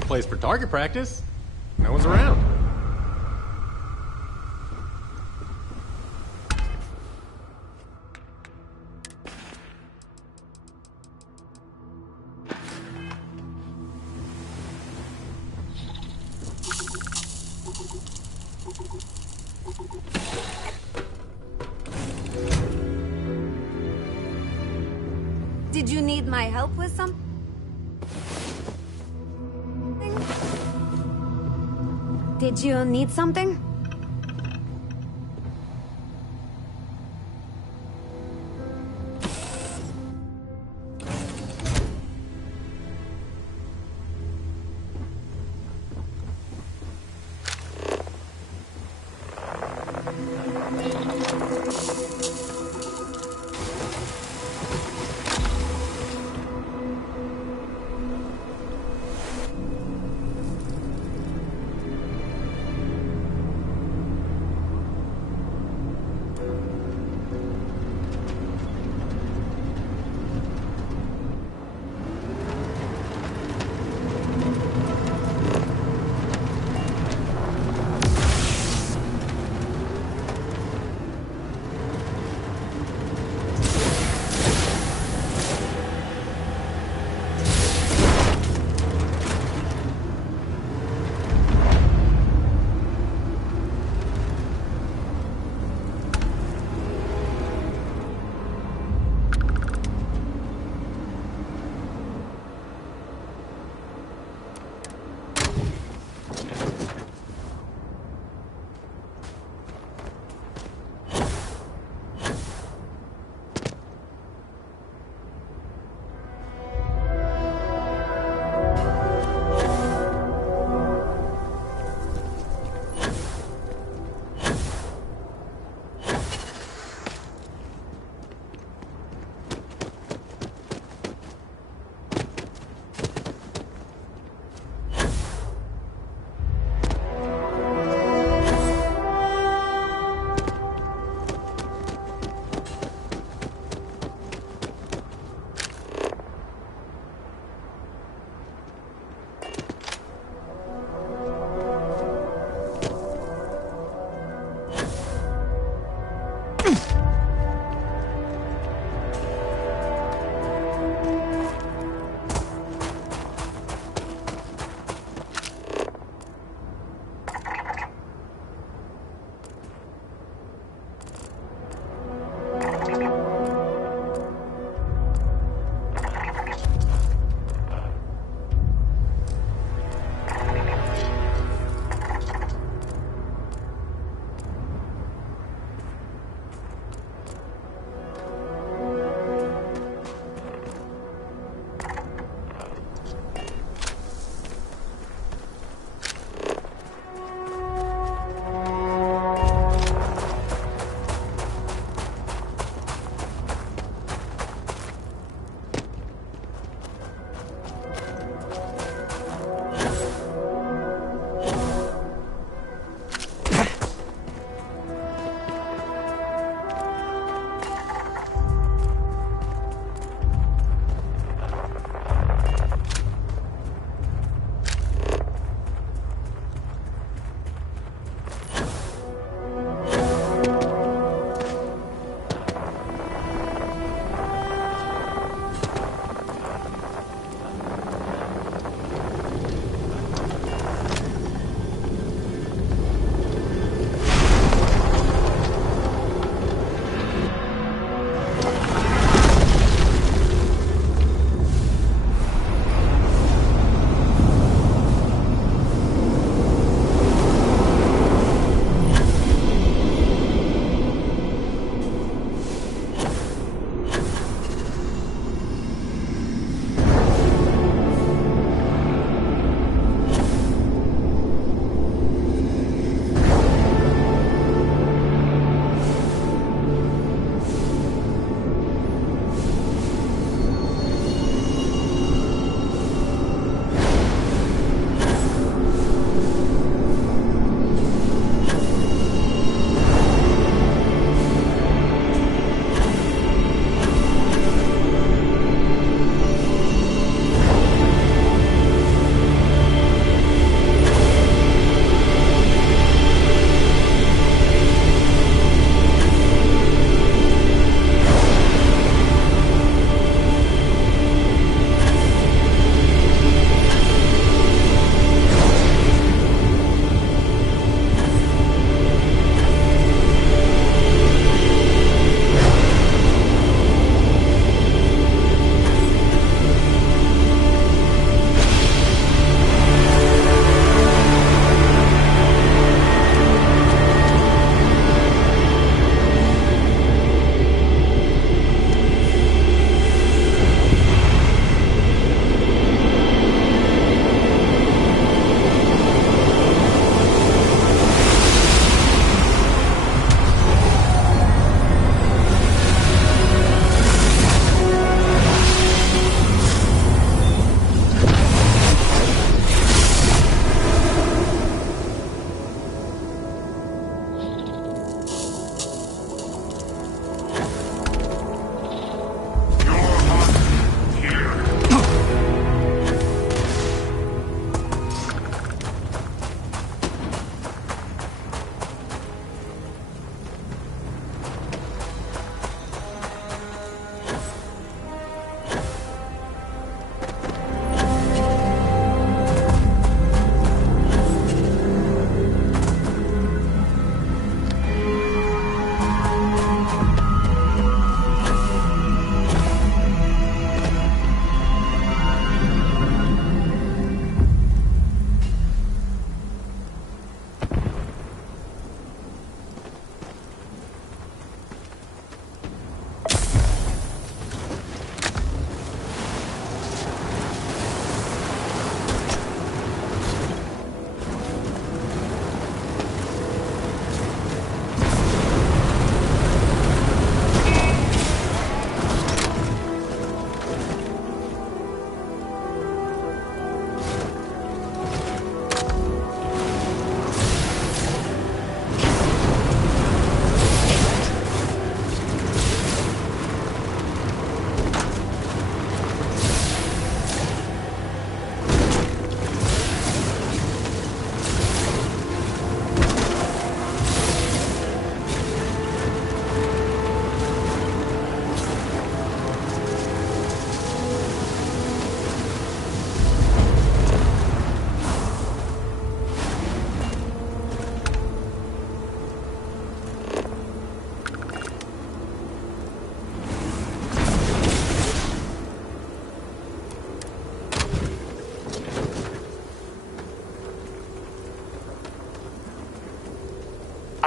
good place for target practice. No one's around. Did you need my help with something? Did you need something?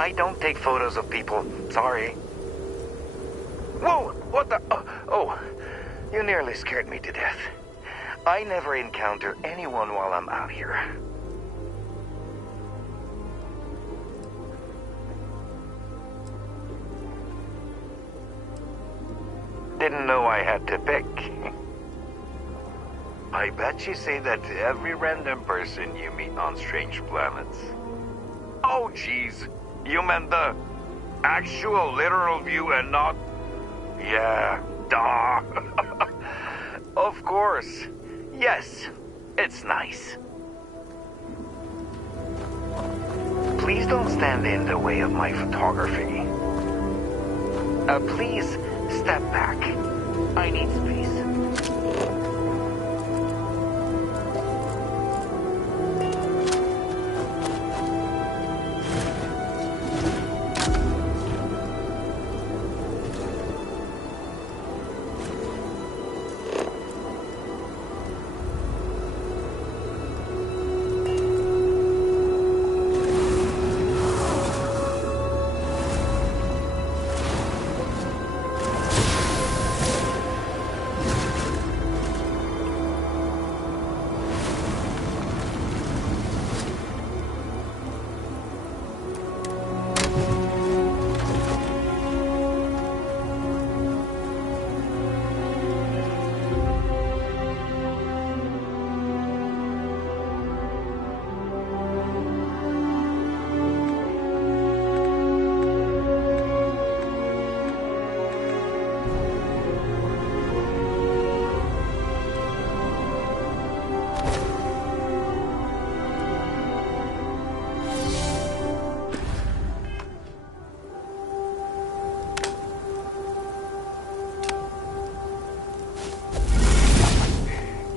I don't take photos of people. Sorry. Whoa! What the? Oh, you nearly scared me to death. I never encounter anyone while I'm out here. Didn't know I had to pick. I bet you say that to every random person you meet on strange planets. Oh, jeez. You meant the actual literal view and not... Yeah, duh. Of course. Yes, it's nice. Please don't stand in the way of my photography. Please step back. I need space.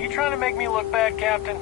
Trying to make me look bad, Captain?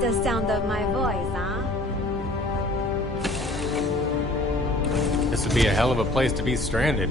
the sound of my voice, huh? This would be a hell of a place to be stranded.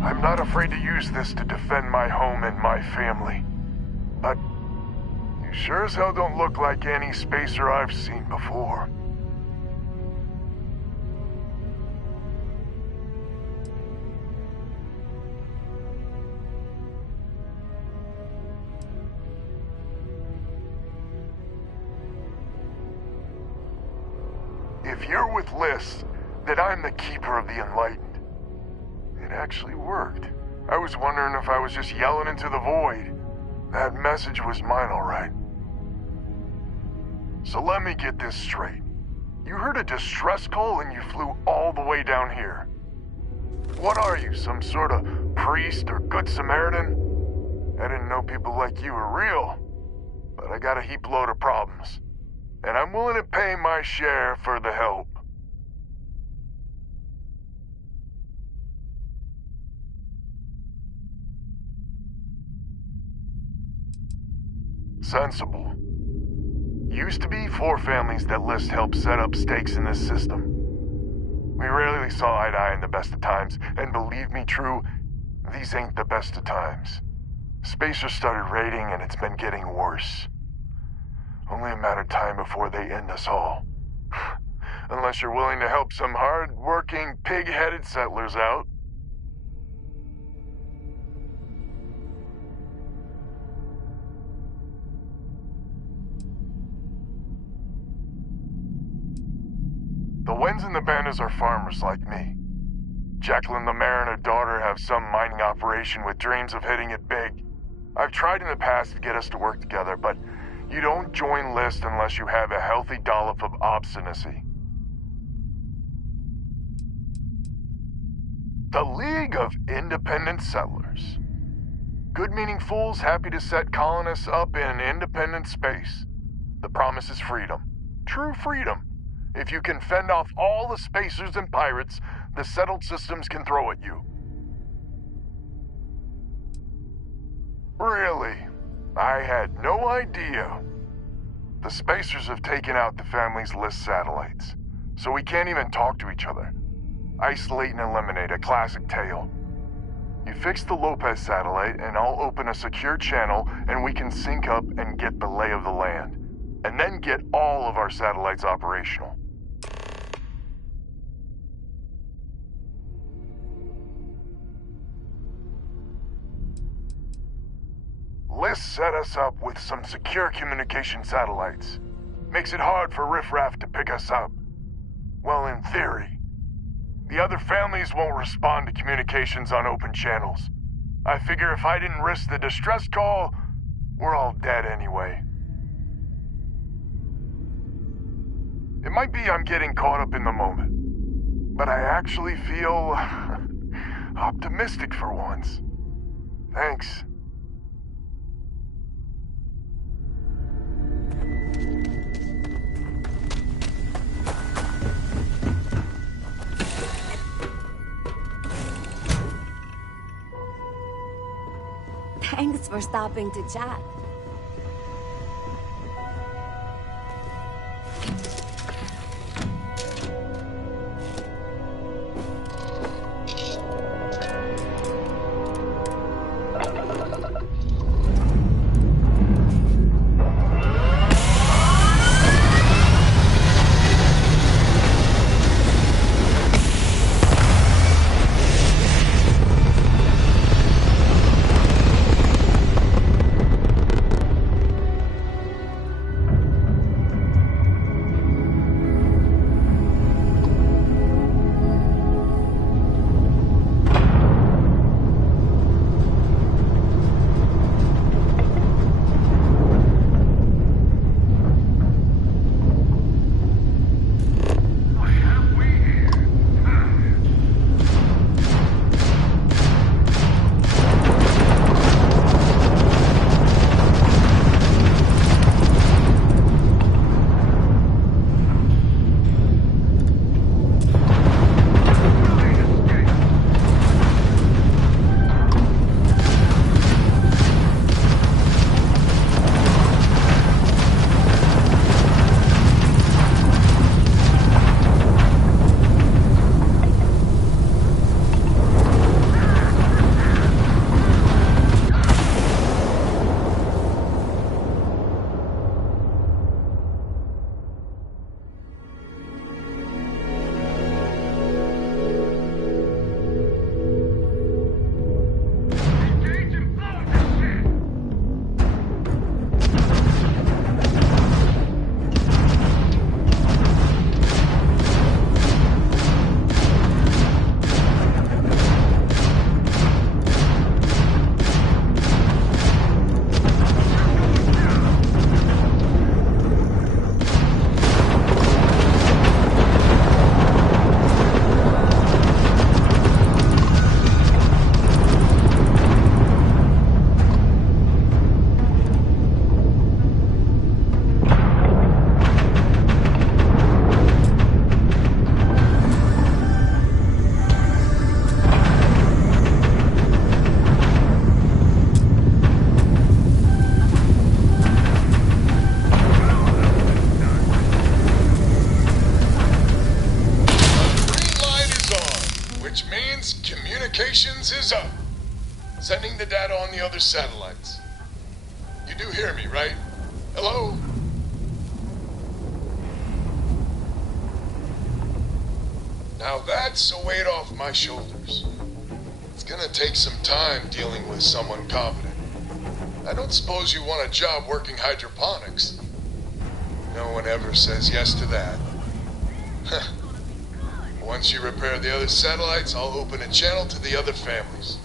I'm not afraid to use this to defend my home and my family. But you sure as hell don't look like any spacer I've seen before. If you're with Liz, then I'm the keeper of the enlightened. It actually worked. I was wondering if I was just yelling into the void. That message was mine, all right. So let me get this straight. You heard a distress call and you flew all the way down here. What are you, some sort of priest or good Samaritan? I didn't know people like you were real, but I got a heap load of problems. And I'm willing to pay my share for the help. Sensible. Used to be 4 families that List helped set up stakes in this system. We rarely saw eye to eye in the best of times, and believe me, True, these ain't the best of times. Spacers started raiding, and it's been getting worse. Only a matter of time before they end us all. Unless you're willing to help some hard-working, pig-headed settlers out. The Wens and the Bandas are farmers like me. Jacqueline the mayor and her daughter have some mining operation with dreams of hitting it big. I've tried in the past to get us to work together, but you don't join List unless you have a healthy dollop of obstinacy. The League of Independent Settlers. Good-meaning fools happy to set colonists up in independent space. The promise is freedom. True freedom. If you can fend off all the spacers and pirates the settled systems can throw at you. Really? I had no idea. The spacers have taken out the family's list satellites, so we can't even talk to each other. Isolate and eliminate, a classic tale. You fix the Lopez satellite and I'll open a secure channel and we can sync up and get the lay of the land. And then get all of our satellites operational. List set us up with some secure communication satellites. Makes it hard for riffraff to pick us up. Well, in theory. The other families won't respond to communications on open channels. I figure if I didn't risk the distress call, we're all dead anyway. It might be I'm getting caught up in the moment, but I actually feel optimistic for once. Thanks. Thanks for stopping to chat. Communications is up. Sending the data on the other satellites. You do hear me, right? Hello? Now that's a weight off my shoulders. It's gonna take some time dealing with someone competent. I don't suppose you want a job working hydroponics. No one ever says yes to that. Once you repair the other satellites, I'll open a channel to the other families.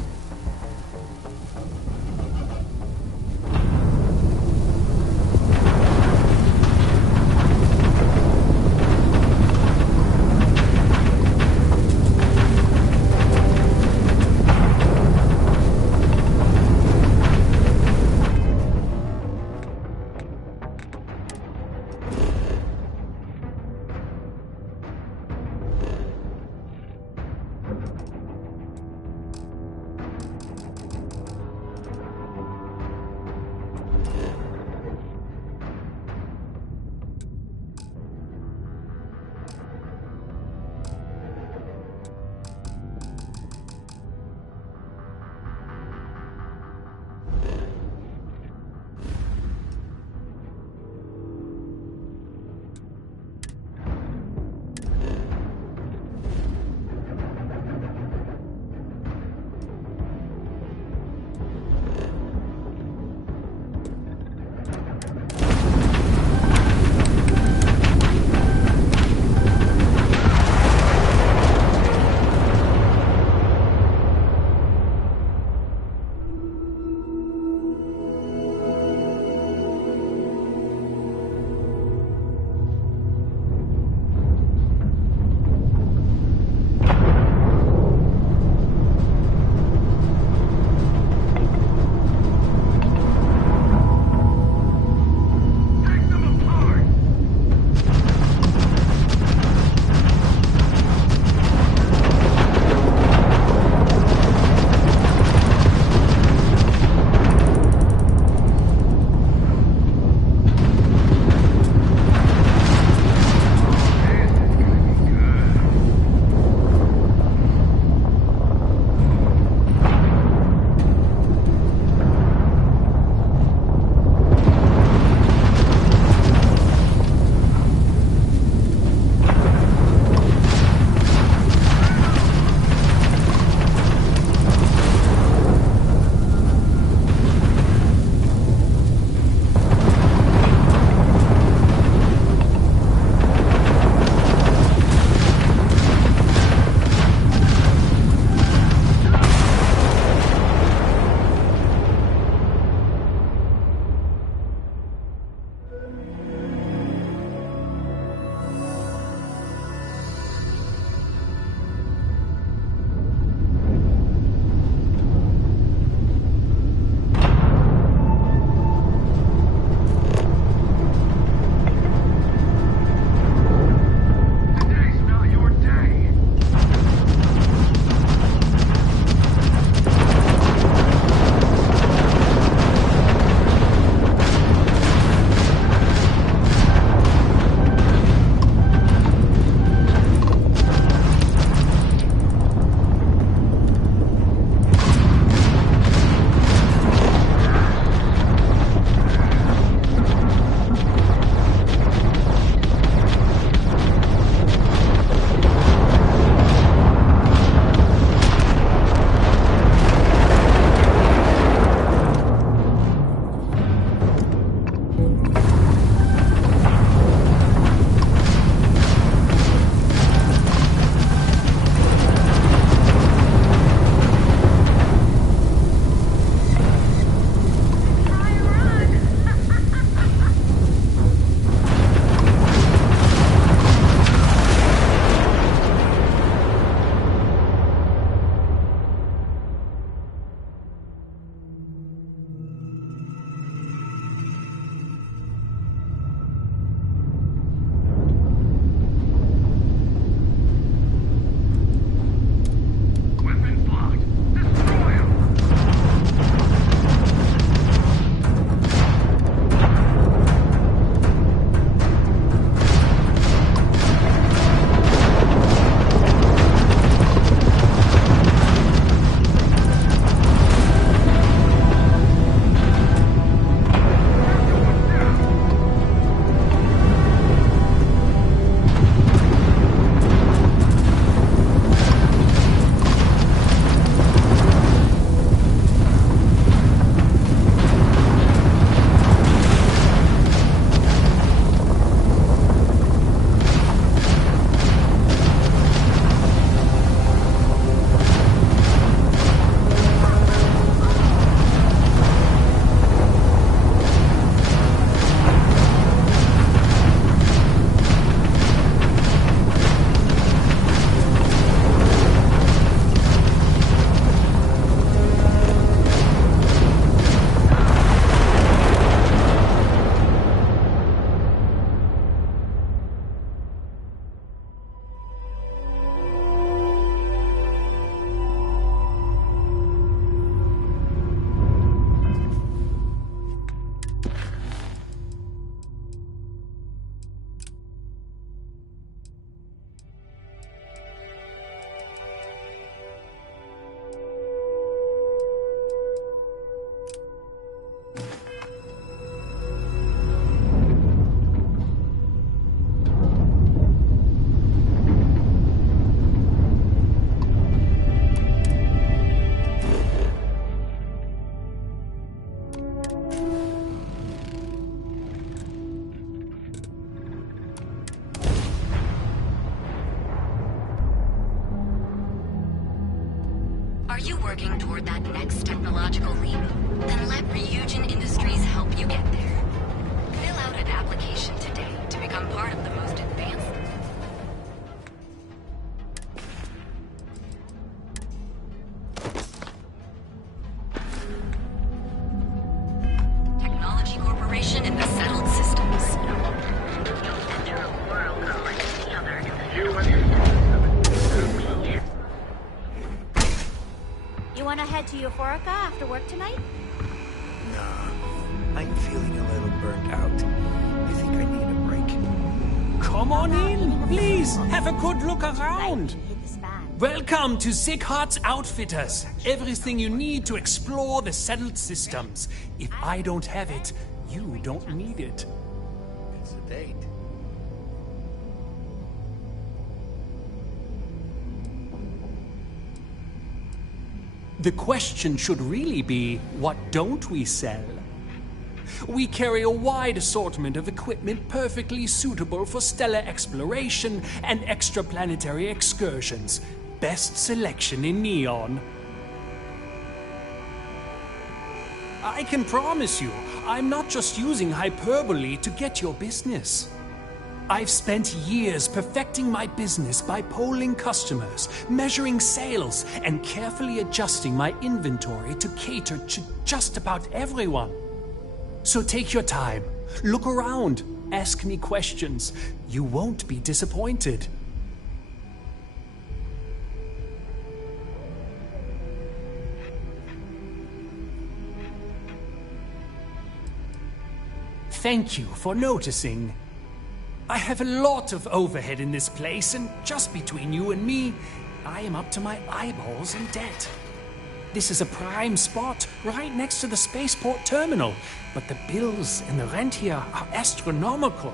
Are you working toward that next technological leap? Then let Ryujin Industries help you get there. Fill out an application today to become part of the most advanced... Technology Corporation in the settled systems. You'll enter a world unlike any other in the... You want to head to Euphorica after work tonight? Nah, I'm feeling a little burnt out. I think I need a break. Come on in, please. Have a good look around. Hit this fan. Welcome to Sickhart's Outfitters. Everything you need to explore the settled systems. If I don't have it, you don't need it. It's a date. The question should really be, what don't we sell? We carry a wide assortment of equipment perfectly suitable for stellar exploration and extraplanetary excursions. Best selection in Neon. I can promise you, I'm not just using hyperbole to get your business. I've spent years perfecting my business by polling customers, measuring sales, and carefully adjusting my inventory to cater to just about everyone. So take your time, look around, ask me questions. You won't be disappointed. Thank you for noticing. I have a lot of overhead in this place, and just between you and me, I am up to my eyeballs in debt. This is a prime spot, right next to the spaceport terminal, but the bills and the rent here are astronomical.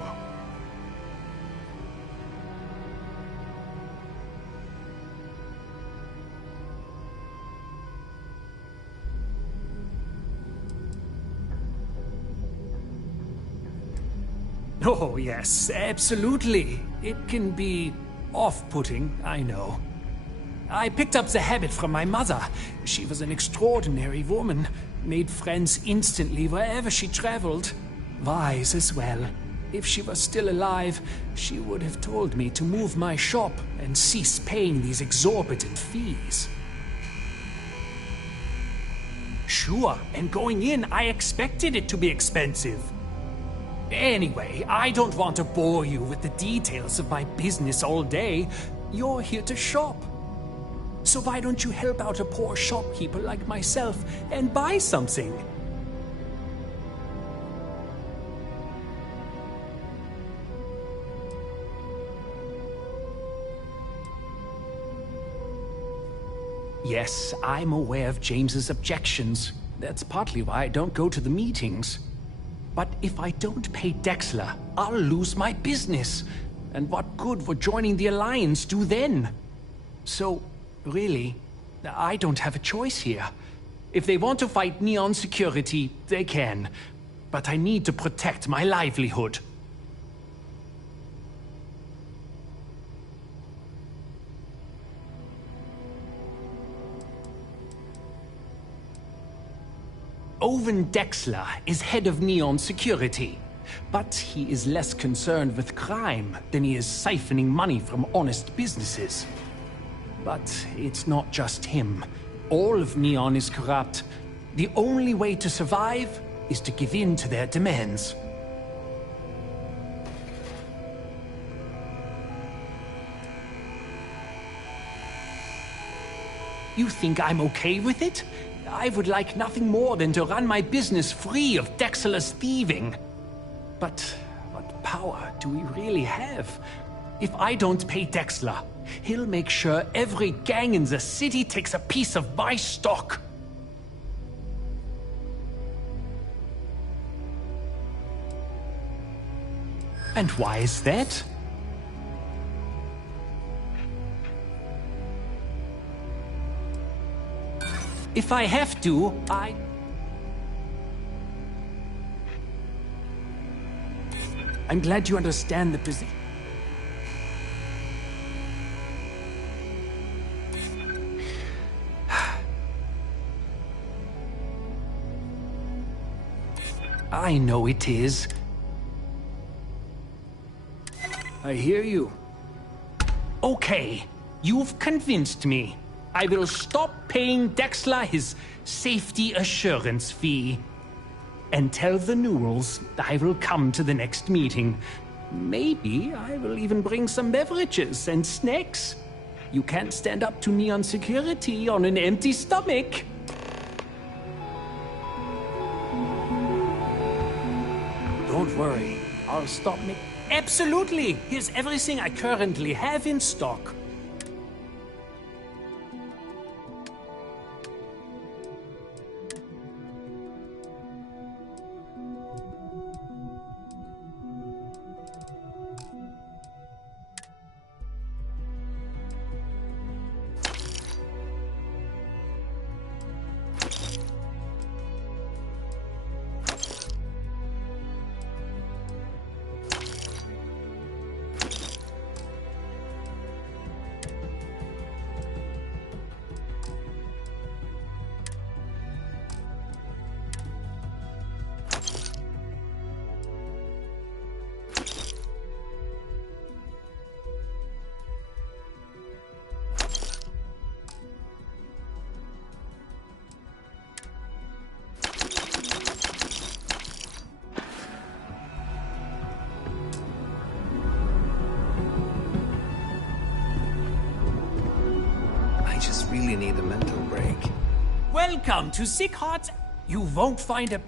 Oh, yes, absolutely. It can be off-putting, I know. I picked up the habit from my mother. She was an extraordinary woman, made friends instantly wherever she traveled. Wise as well. If she was still alive, she would have told me to move my shop and cease paying these exorbitant fees. Sure, and going in, I expected it to be expensive. Anyway, I don't want to bore you with the details of my business all day. You're here to shop. So why don't you help out a poor shopkeeper like myself and buy something? Yes, I'm aware of James's objections. That's partly why I don't go to the meetings. But if I don't pay Dexler, I'll lose my business. And what good would joining the Alliance do then? So, really, I don't have a choice here. If they want to fight Neon Security, they can. But I need to protect my livelihood. Owen Dexler is head of Neon Security, but he is less concerned with crime than he is siphoning money from honest businesses. But it's not just him. All of Neon is corrupt. The only way to survive is to give in to their demands. You think I'm okay with it? I would like nothing more than to run my business free of Dexter's thieving. But what power do we really have? If I don't pay Dexter, he'll make sure every gang in the city takes a piece of my stock. And why is that? If I have to, I'm glad you understand the position. I know it is. I hear you. Okay, you've convinced me. I will stop paying Dexter his safety assurance fee. And tell the Newells I will come to the next meeting. Maybe I will even bring some beverages and snacks. You can't stand up to Neon security on an empty stomach. Don't worry, I'll stop me. Absolutely! Here's everything I currently have in stock. Really need a mental break. Welcome to Sick Hearts. You won't find a...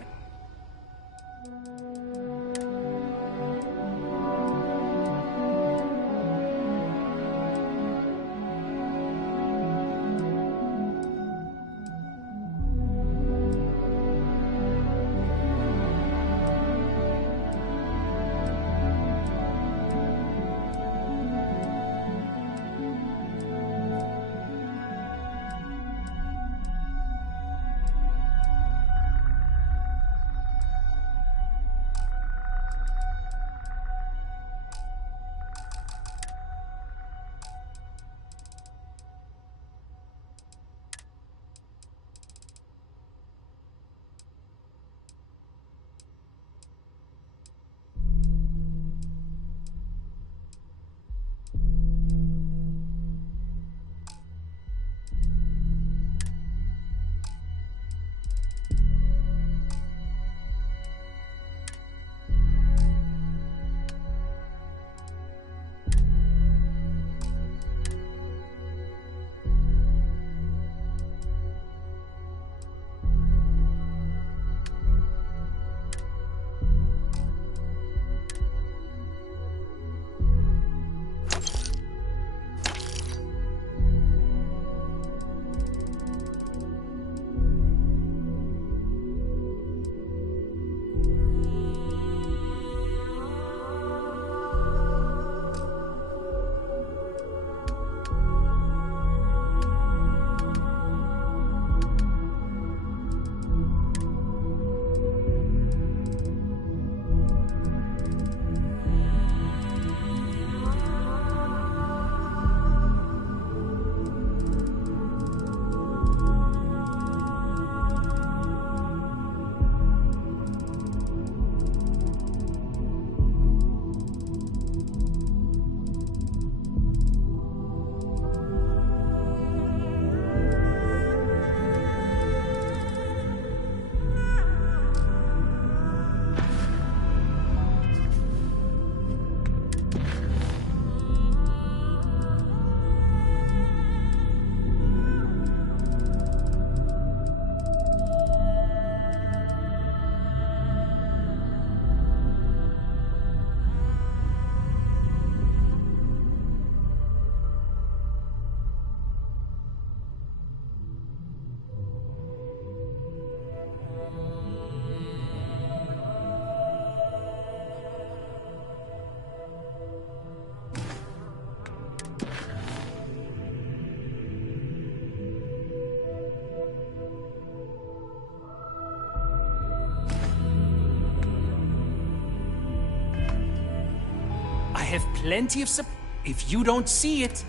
have plenty of if you don't see it.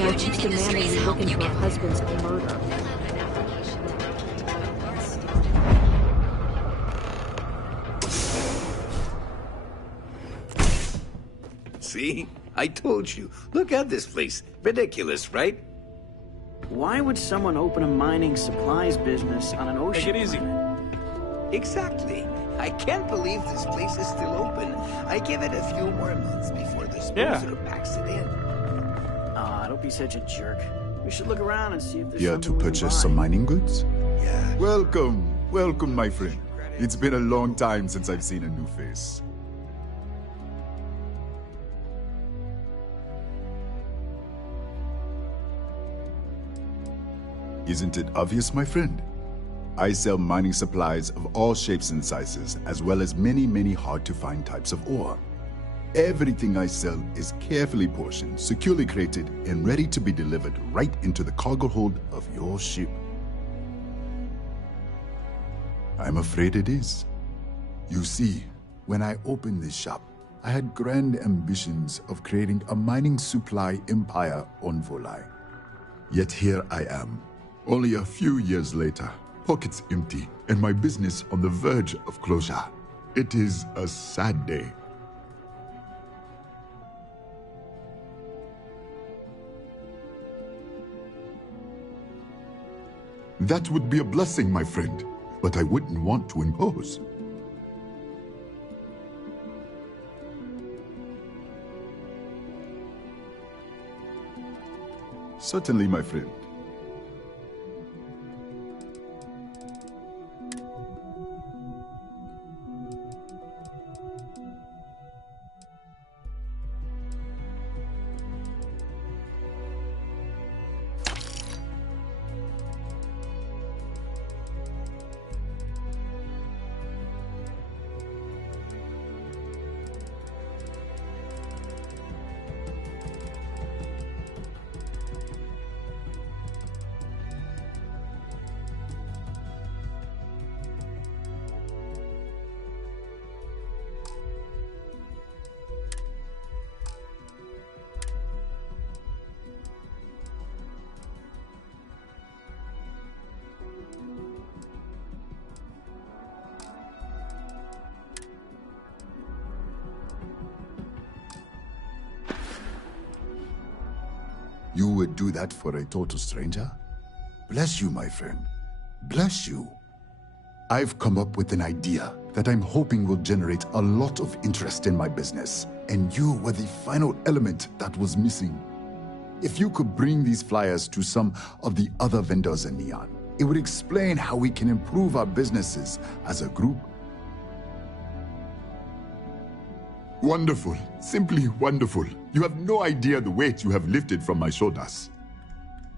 Ryujin Industries help you get husband's murder. See? I told you. Look at this place. Ridiculous, right? Why would someone open a mining supplies business on an ocean? Take it easy. planet? Exactly. I can't believe this place is still open. I give it a few more months before the sponsor packs it in. Ah, don't be such a jerk. We should look around and see if there's Here something to we can purchase buy. some mining goods? Yeah. Welcome, my friend. It's been a long time since I've seen a new face. Isn't it obvious, my friend? I sell mining supplies of all shapes and sizes, as well as many, many hard-to-find types of ore. Everything I sell is carefully portioned, securely crated, and ready to be delivered right into the cargo hold of your ship. I'm afraid it is. You see, when I opened this shop, I had grand ambitions of creating a mining supply empire on Volai. Yet here I am, only a few years later, pockets empty, and my business on the verge of closure. It is a sad day. That would be a blessing, my friend, but I wouldn't want to impose. Certainly, my friend. You would do that for a total stranger? Bless you, my friend. Bless you. I've come up with an idea that I'm hoping will generate a lot of interest in my business, and you were the final element that was missing. If you could bring these flyers to some of the other vendors in Neon, it would explain how we can improve our businesses as a group. Wonderful. Simply wonderful. You have no idea the weight you have lifted from my shoulders.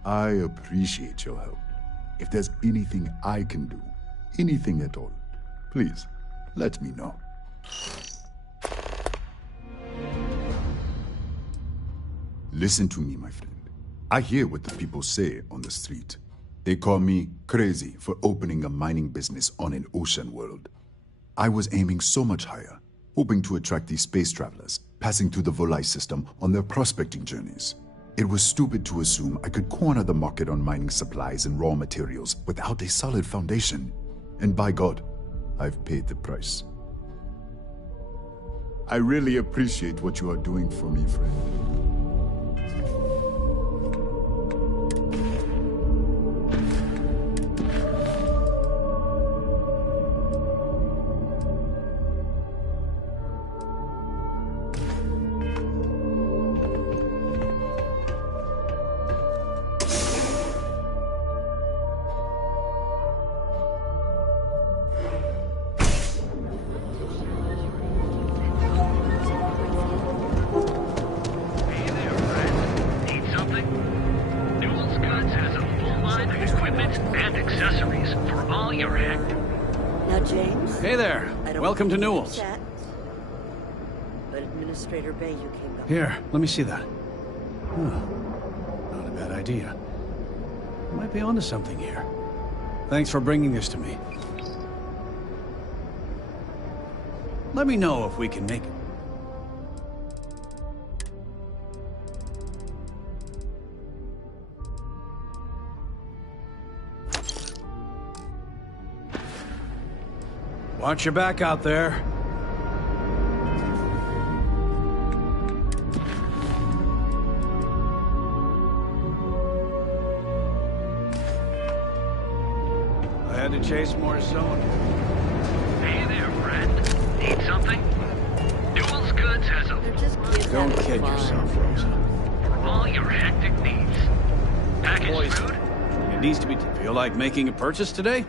I appreciate your help. If there's anything I can do, anything at all, please, let me know. Listen to me, my friend. I hear what the people say on the street. They call me crazy for opening a mining business on an ocean world. I was aiming so much higher, hoping to attract these space travelers passing through the Volai system on their prospecting journeys. It was stupid to assume I could corner the market on mining supplies and raw materials without a solid foundation. And by God, I've paid the price. I really appreciate what you are doing for me, friend. Welcome to Newell's. But Administrator Bay, you came back. Here, let me see that. Huh. Not a bad idea. Might be onto something here. Thanks for bringing this to me. Let me know if we can make it. Watch your back out there. I had to chase more zone. Hey there, friend. Need something? Newell's Goods has a... Don't kid yourself, Rosa. For all your hectic needs. Packaged food? It needs to be... Feel like making a purchase today?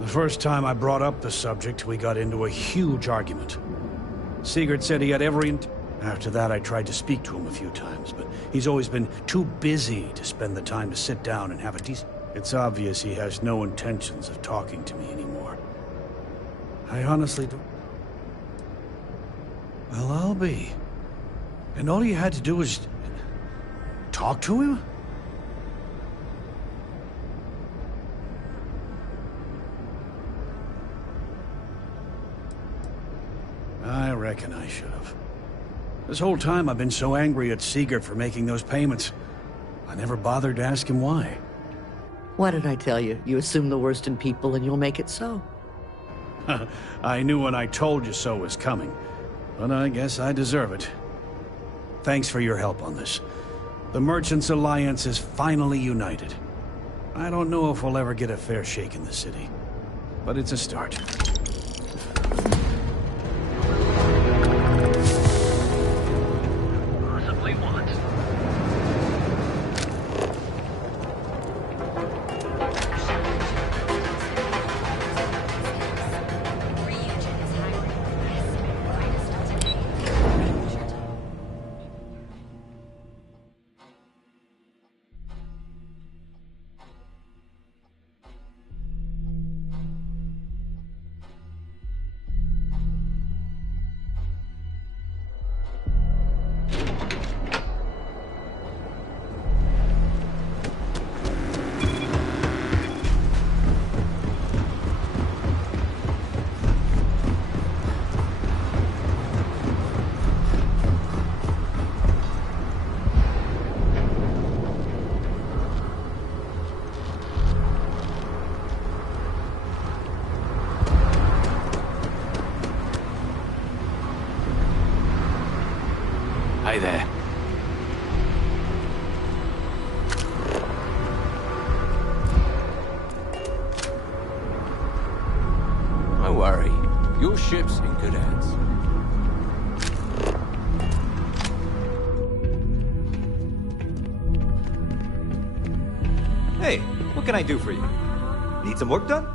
The first time I brought up the subject, we got into a huge argument. Sigurd said he had every... After that, I tried to speak to him a few times, but he's always been too busy to spend the time to sit down and have a decent... It's obvious he has no intentions of talking to me anymore. I honestly don't... Well, I'll be. And all you had to do was... talk to him? I reckon I should have. This whole time I've been so angry at Sigurd for making those payments. I never bothered to ask him why. What did I tell you? You assume the worst in people and you'll make it so. I knew when I told you so was coming. But I guess I deserve it. Thanks for your help on this. The Merchants Alliance is finally united. I don't know if we'll ever get a fair shake in the city. But it's a start. Hi there. Don't worry. Your ship's in good hands. Hey, what can I do for you? Need some work done?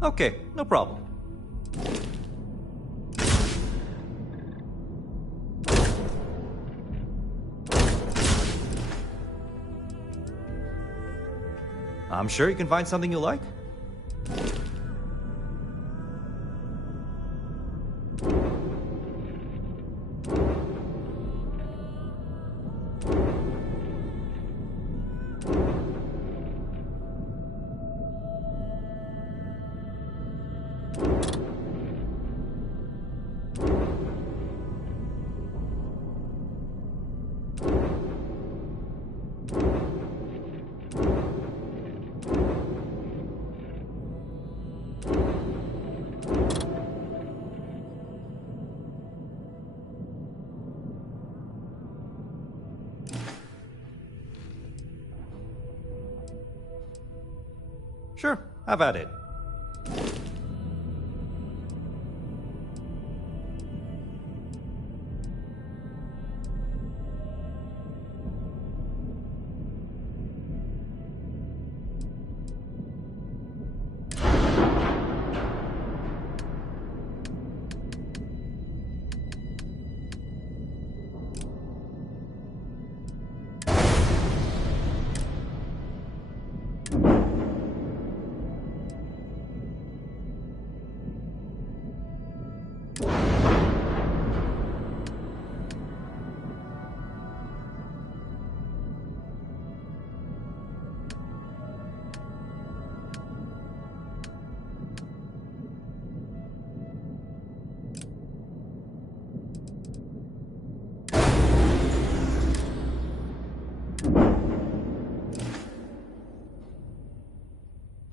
Okay, no problem. I'm sure you can find something you like. Sure, have at it.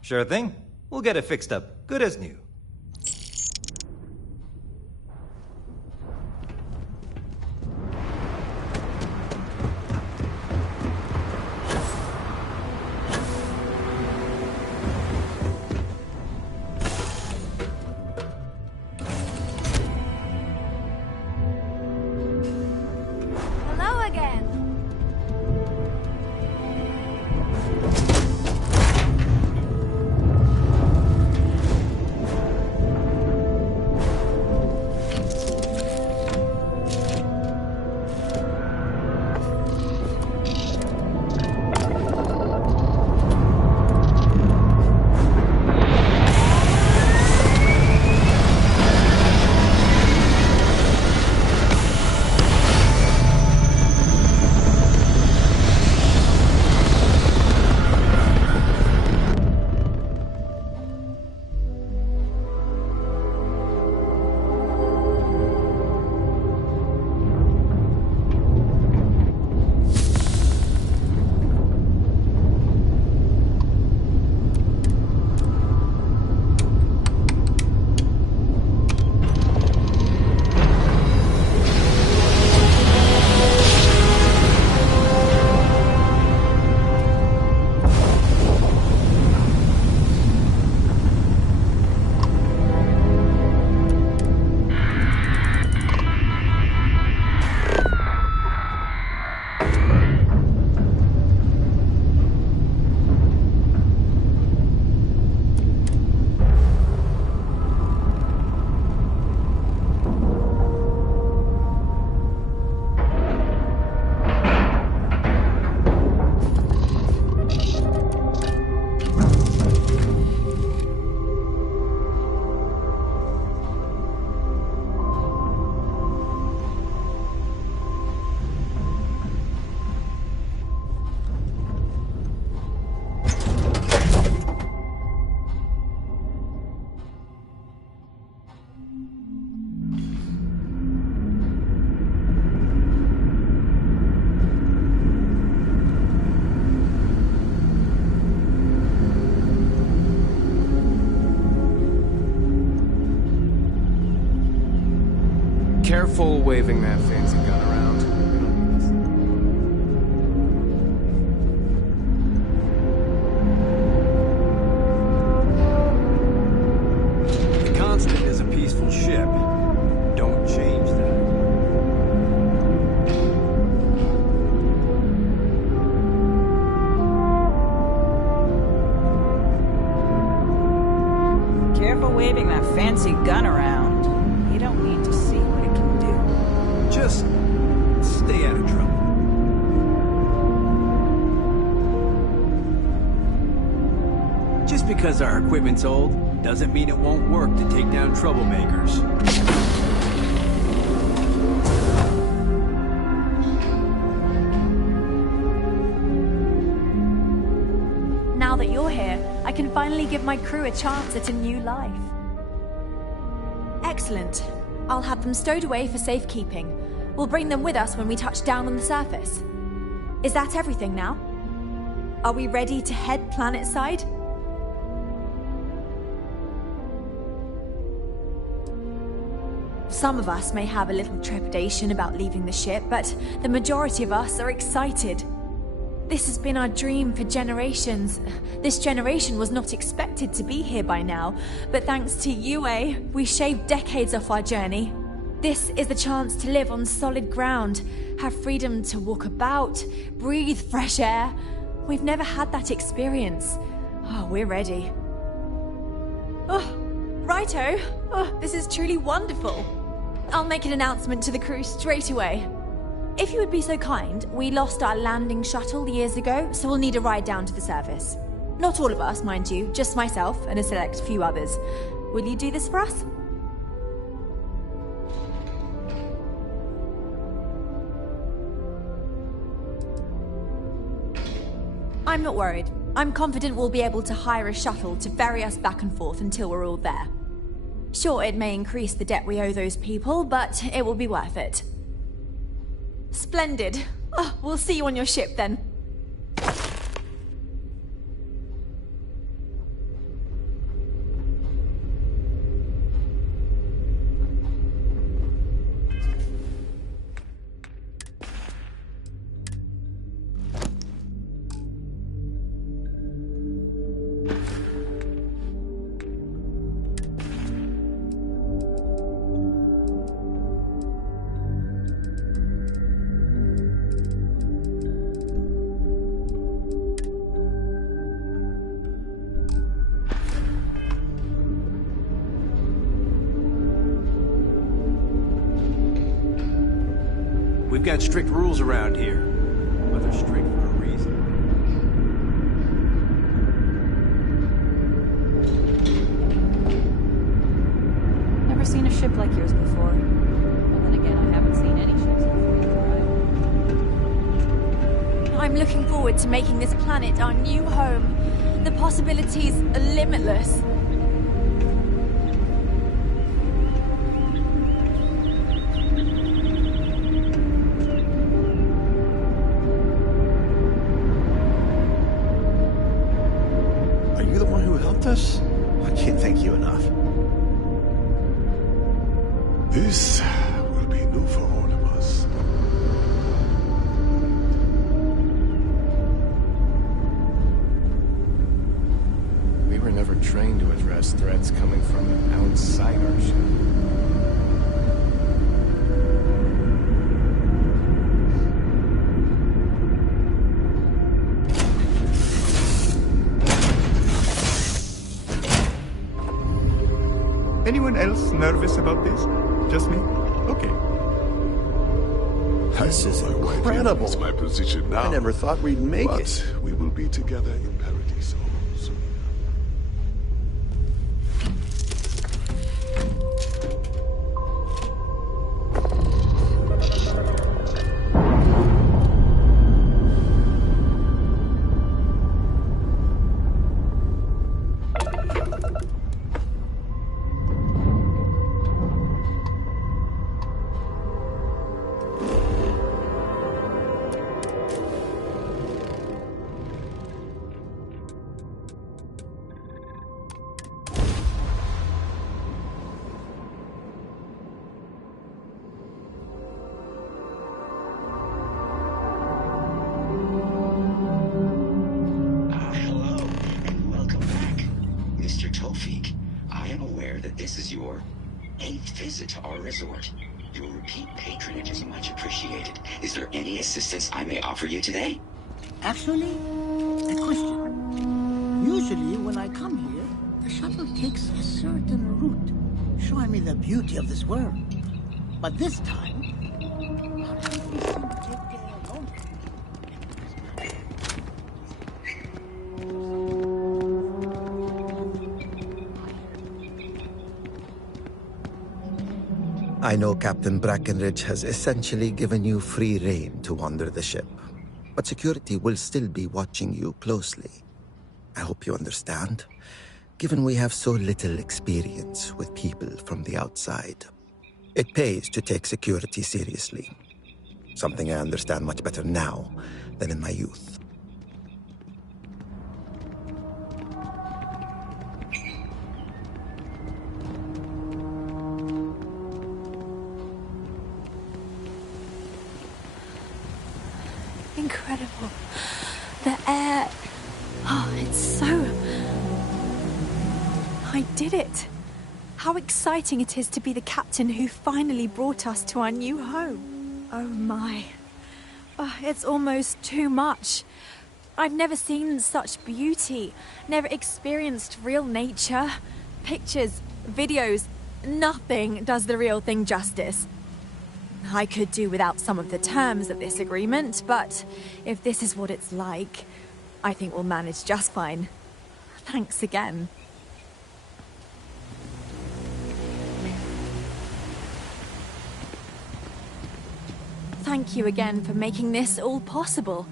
Sure thing. We'll get it fixed up. Good as new. Hello again. Careful waving that fancy gun around. The Constant is a peaceful ship. Don't change that. Careful waving that fancy gun around. You don't need to see what it can do. Just stay out of trouble. Just because our equipment's old doesn't mean it won't work to take down troublemakers. Now that you're here, I can finally give my crew a chance at a new life. Excellent. I'll have them stowed away for safekeeping. We'll bring them with us when we touch down on the surface. Is that everything now? Are we ready to head planetside? Some of us may have a little trepidation about leaving the ship, but the majority of us are excited. This has been our dream for generations. This generation was not expected to be here by now, but thanks to UA, we shaved decades off our journey. This is the chance to live on solid ground, have freedom to walk about, breathe fresh air. We've never had that experience. Oh, we're ready. Oh, righto. Oh, this is truly wonderful. I'll make an announcement to the crew straight away. If you would be so kind, we lost our landing shuttle years ago, so we'll need a ride down to the surface. Not all of us, mind you, just myself and a select few others. Will you do this for us? I'm not worried. I'm confident we'll be able to hire a shuttle to ferry us back and forth until we're all there. Sure, it may increase the debt we owe those people, but it will be worth it. Splendid. Oh, we'll see you on your ship then. We've got strict rules around here. But they're strict for a reason. Never seen a ship like yours before. Well, then again, I haven't seen any ships before. I'm looking forward to making this planet our new home. The possibilities are limitless. Us? I can't thank you enough. This will be new for all of us. We were never trained to address threats coming from outside our ship. Anyone else nervous about this? Just me? Okay. This is incredible. It's my position now. I never thought we'd make it. We will be together in Paradiso soon. This is your 8th visit to our resort. Your repeat patronage is much appreciated. Is there any assistance I may offer you today? Actually, a question. Usually when I come here, the shuttle takes a certain route, showing me the beauty of this world. But this time, our journey seemed to take longer. I know Captain Brackenridge has essentially given you free rein to wander the ship, but security will still be watching you closely. I hope you understand. given we have so little experience with people from the outside. It pays to take security seriously. Something I understand much better now than in my youth. Incredible. The air... Oh, it's so... I did it. How exciting it is to be the captain who finally brought us to our new home. Oh my. Oh, it's almost too much. I've never seen such beauty, never experienced real nature. Pictures, videos, nothing does the real thing justice. I could do without some of the terms of this agreement, but if this is what it's like, I think we'll manage just fine. Thanks again. Thank you again for making this all possible.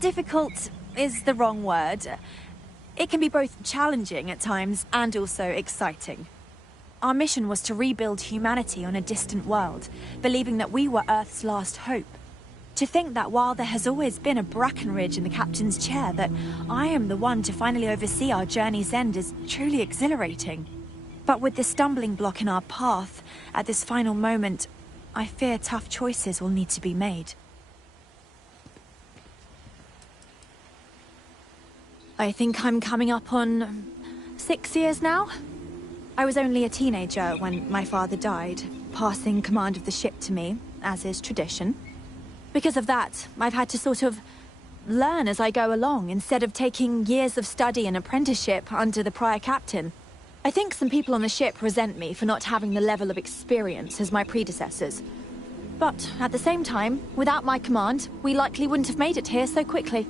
Difficult is the wrong word. It can be both challenging at times and also exciting. Our mission was to rebuild humanity on a distant world, believing that we were Earth's last hope. To think that while there has always been a Brackenridge in the captain's chair, that I am the one to finally oversee our journey's end is truly exhilarating. But with this stumbling block in our path, at this final moment, I fear tough choices will need to be made. I think I'm coming up on 6 years now. I was only a teenager when my father died, passing command of the ship to me, as is tradition. Because of that, I've had to sort of learn as I go along, instead of taking years of study and apprenticeship under the prior captain. I think some people on the ship resent me for not having the level of experience as my predecessors. But at the same time, without my command, we likely wouldn't have made it here so quickly.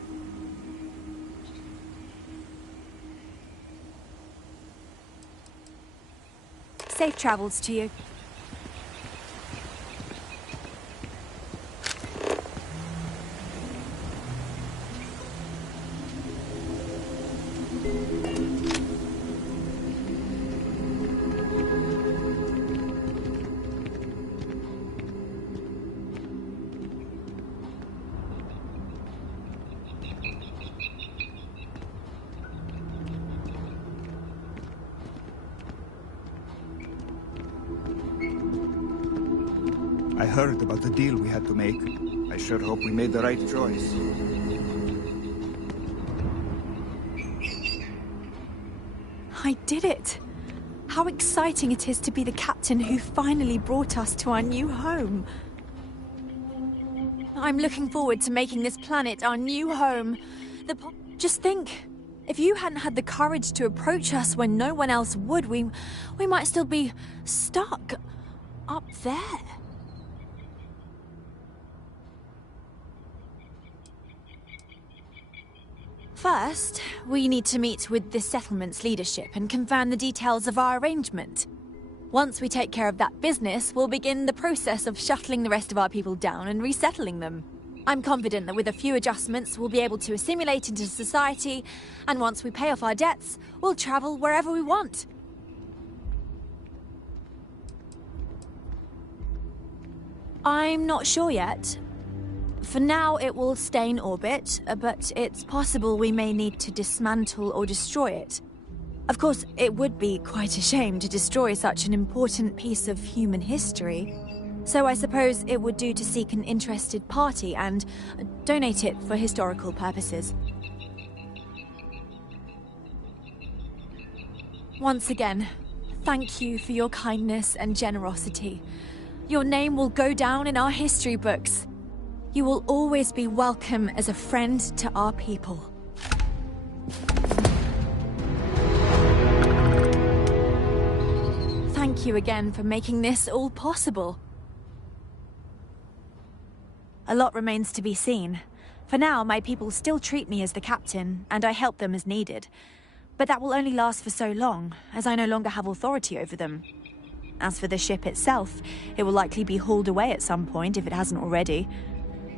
Safe travels to you. I heard about the deal we had to make. I sure hope we made the right choice. I did it! How exciting it is to be the captain who finally brought us to our new home. I'm looking forward to making this planet our new home. Just think, if you hadn't had the courage to approach us when no one else would, we might still be stuck up there. First, we need to meet with the settlement's leadership and confirm the details of our arrangement. Once we take care of that business, we'll begin the process of shuttling the rest of our people down and resettling them. I'm confident that with a few adjustments, we'll be able to assimilate into society, and once we pay off our debts, we'll travel wherever we want. I'm not sure yet. For now, it will stay in orbit, but it's possible we may need to dismantle or destroy it. Of course, it would be quite a shame to destroy such an important piece of human history. So I suppose it would do to seek an interested party and donate it for historical purposes. Once again, thank you for your kindness and generosity. Your name will go down in our history books. You will always be welcome as a friend to our people. Thank you again for making this all possible. A lot remains to be seen. For now, my people still treat me as the captain, and I help them as needed. But that will only last for so long, as I no longer have authority over them. As for the ship itself, it will likely be hauled away at some point if it hasn't already.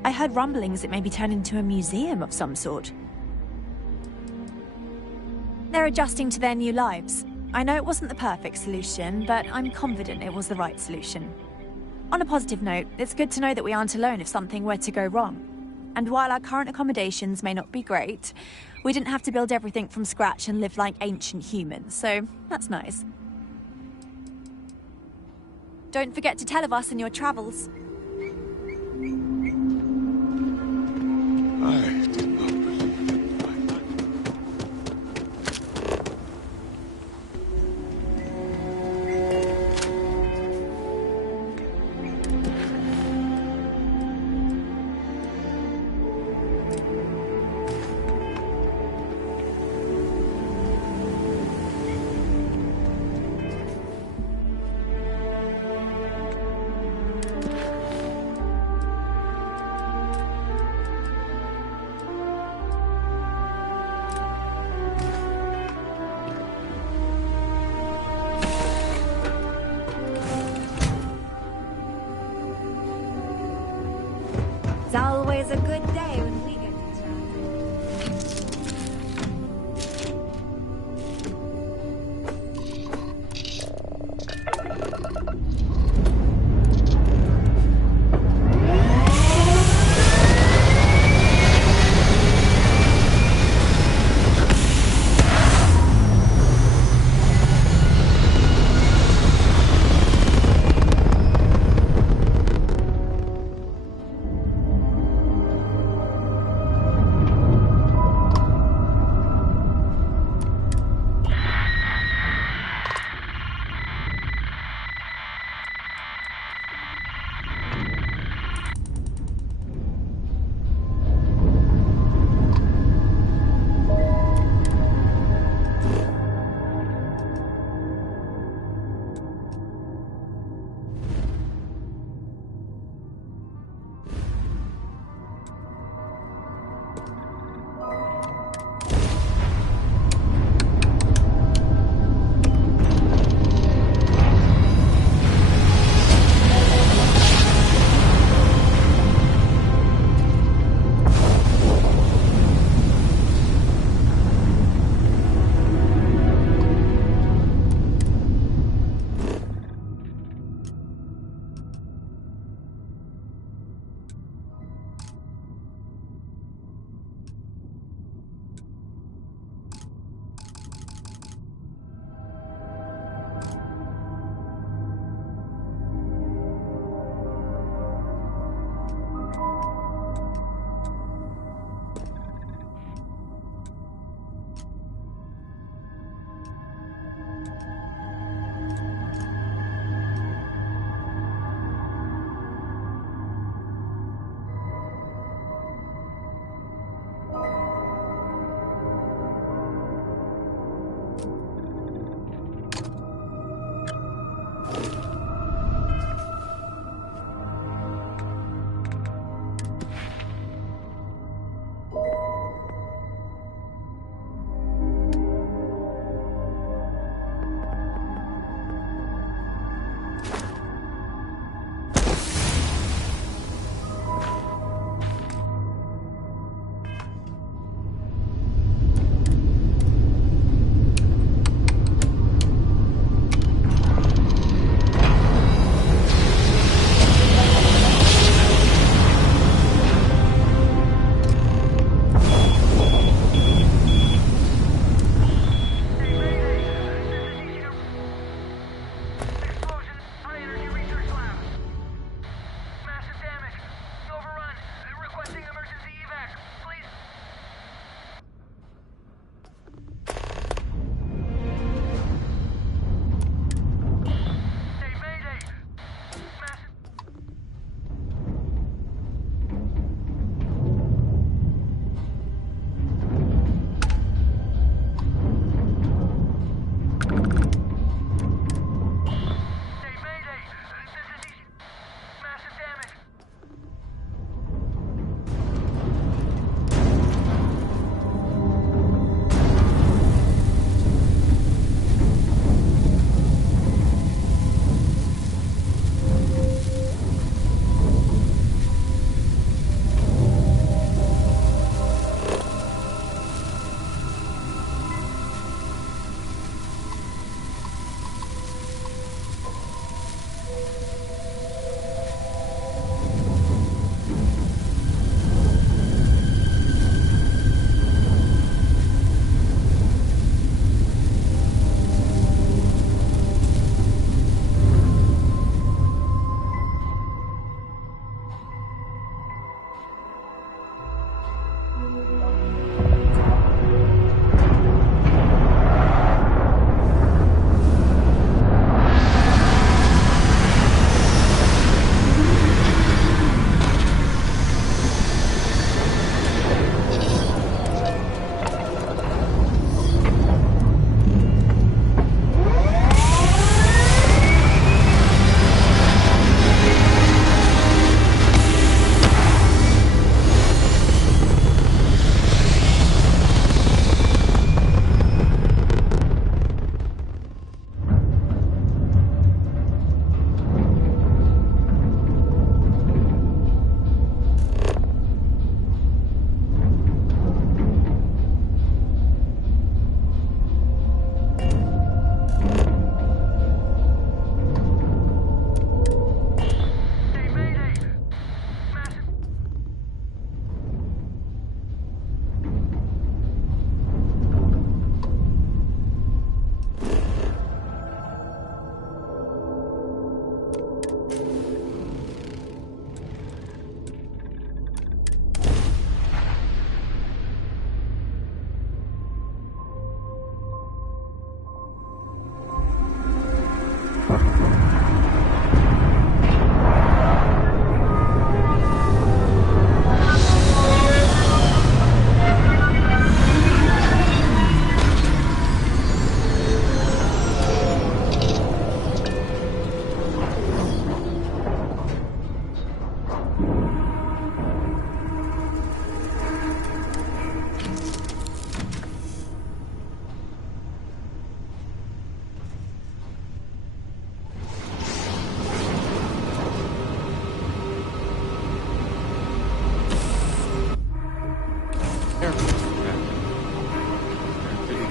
I heard rumblings it may be turned into a museum of some sort. They're adjusting to their new lives. I know it wasn't the perfect solution, but I'm confident it was the right solution. On a positive note, it's good to know that we aren't alone if something were to go wrong. And while our current accommodations may not be great, we didn't have to build everything from scratch and live like ancient humans, so that's nice. Don't forget to tell of us in your travels. I did not believe my It's always a good day when we get to chat.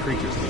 Creatures here.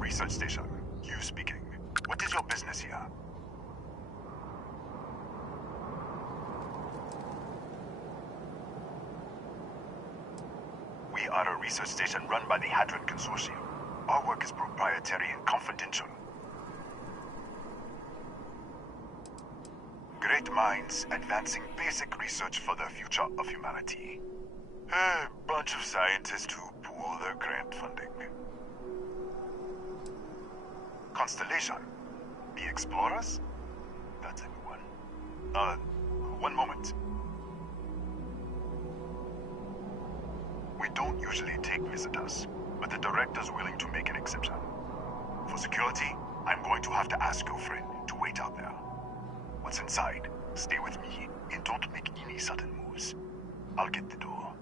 Research station. You speaking. What is your business here? We are a research station run by the Hadron Consortium. Our work is proprietary and confidential. Great minds advancing basic research for the future of humanity. A bunch of scientists who pool their grant funding. Constellation. The Explorers? That's a new one. One moment. We don't usually take visitors, but the director's willing to make an exception. For security, I'm going to have to ask your friend to wait out there. Once inside, stay with me and don't make any sudden moves. I'll get the door.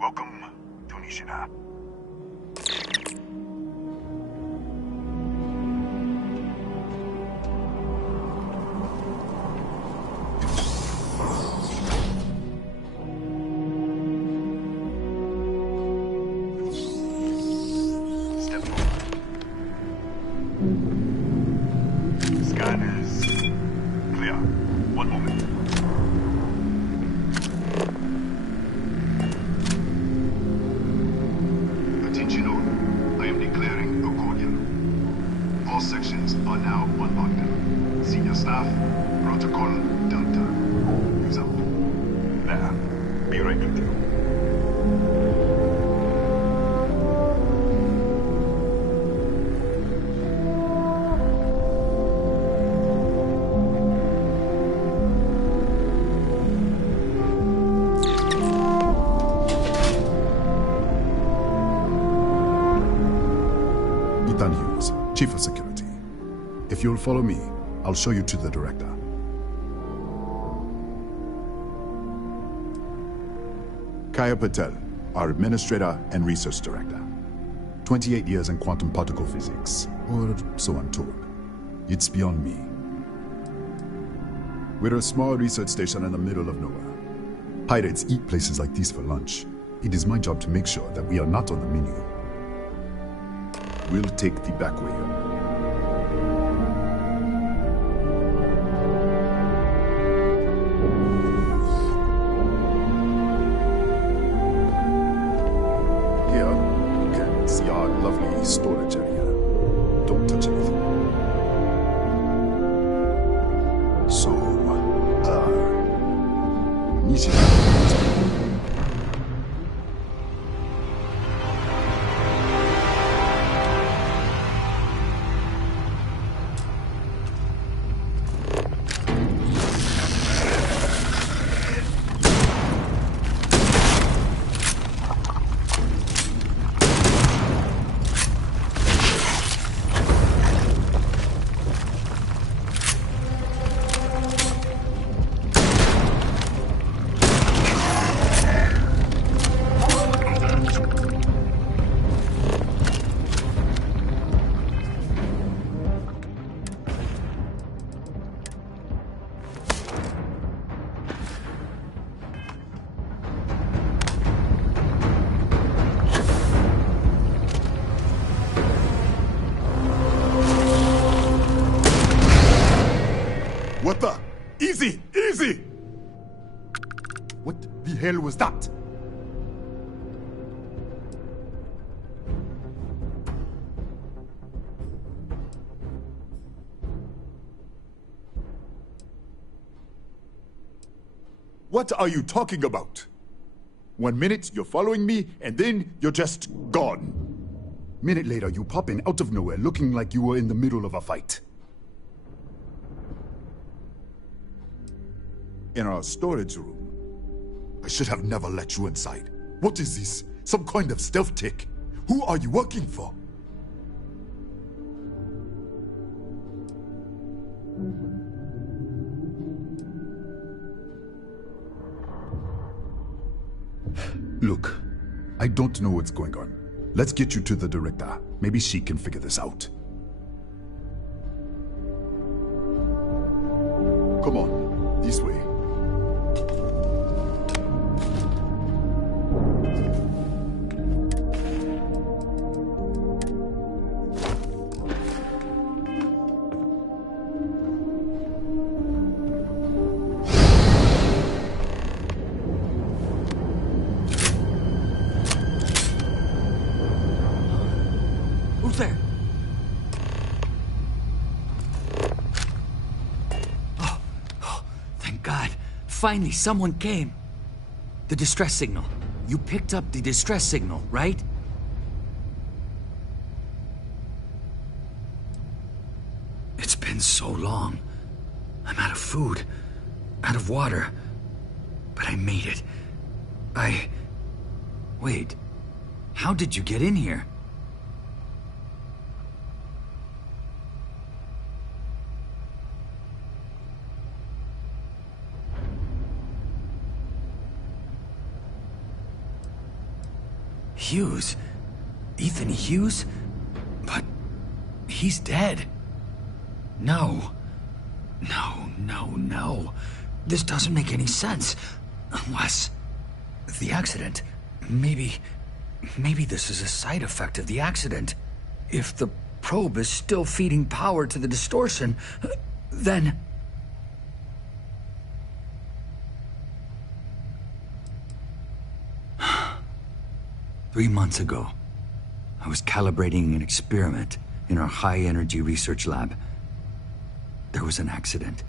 Welcome to Nishina. Chief of Security. If you'll follow me, I'll show you to the director. Kaya Patel, our Administrator and Research Director. 28 years in quantum particle physics, or so I'm told. It's beyond me. We're a small research station in the middle of nowhere. Pirates eat places like these for lunch. It is my job to make sure that we are not on the menu. We'll take the back way up. Here, you can see our lovely storage area. Don't touch anything. So, Nishina. Easy! Easy! What the hell was that? What are you talking about? 1 minute, you're following me, and then you're just gone. Minute later, you pop in out of nowhere looking like you were in the middle of a fight. In our storage room. I should have never let you inside. What is this? Some kind of stealth tick? Who are you working for? Look, I don't know what's going on. Let's get you to the director. Maybe she can figure this out. Come on, this way. Who's there? Oh, thank God. Finally, someone came. The distress signal. You picked up the distress signal, right? It's been so long. I'm out of food, out of water. But I made it. Wait. How did you get in here? Hughes? Ethan Hughes? But he's dead. No. No. This doesn't make any sense. Unless... the accident. Maybe this is a side effect of the accident. If the probe is still feeding power to the distortion, then... 3 months ago, I was calibrating an experiment in our high-energy research lab. There was an accident.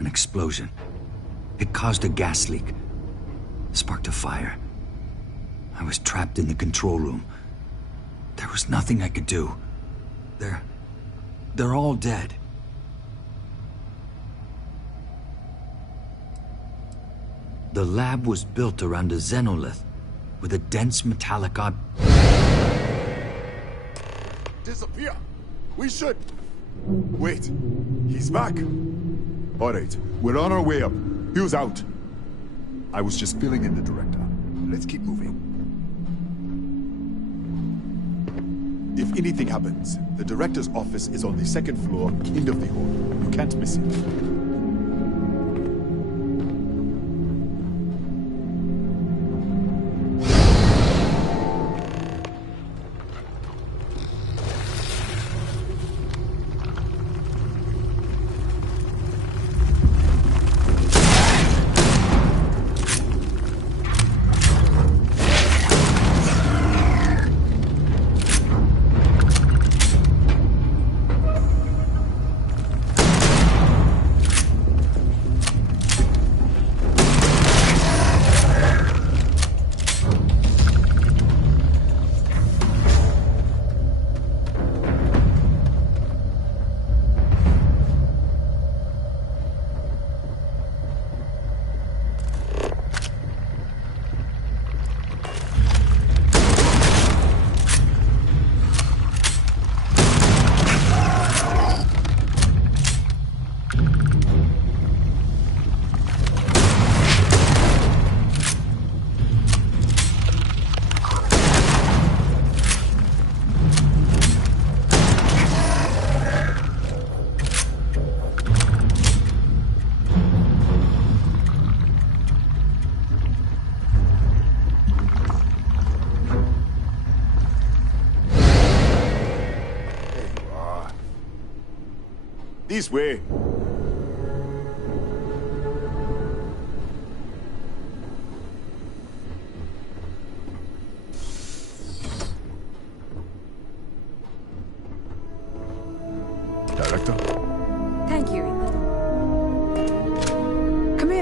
An explosion. It caused a gas leak. Sparked a fire. I was trapped in the control room. There was nothing I could do. They're all dead. The lab was built around a xenolith with a dense metallic Disappear! We should... Wait, he's back. All right, we're on our way up. Hughes out. I was just filling in the director. Let's keep moving. If anything happens, the director's office is on the 2nd floor, end of the hall. You can't miss it. This way.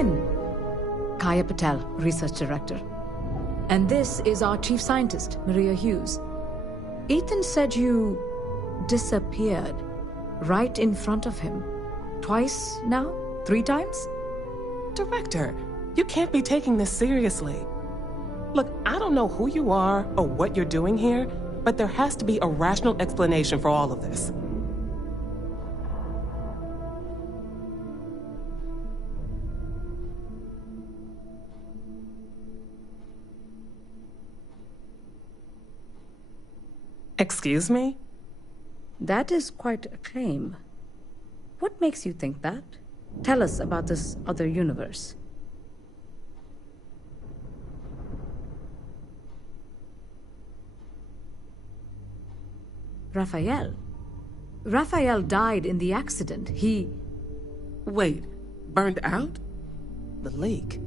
in. Kaya Patel, Research Director. And this is our Chief Scientist, Maria Hughes. Ethan said you disappeared right in front of him. Twice now? 3 times? Director, you can't be taking this seriously. Look, I don't know who you are or what you're doing here, but there has to be a rational explanation for all of this. Excuse me? That is quite a claim. What makes you think that? Tell us about this other universe. Raphael. Raphael died in the accident. He... Wait, burned out? The leak.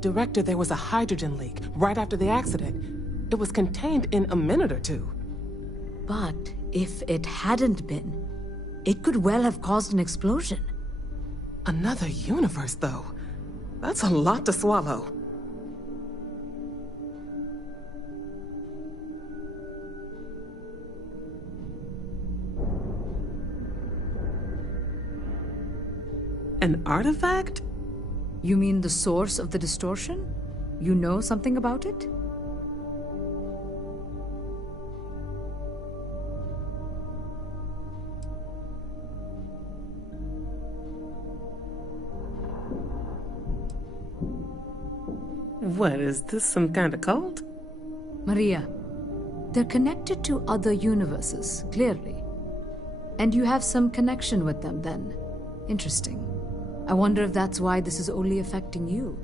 Director, there was a hydrogen leak right after the accident. It was contained in a minute or 2. But if it hadn't been, it could well have caused an explosion. Another universe, though. That's a lot to swallow. An artifact? You mean the source of the distortion? You know something about it? What, is this some kind of cult? Maria, they're connected to other universes, clearly. And you have some connection with them, then. Interesting. I wonder if that's why this is only affecting you.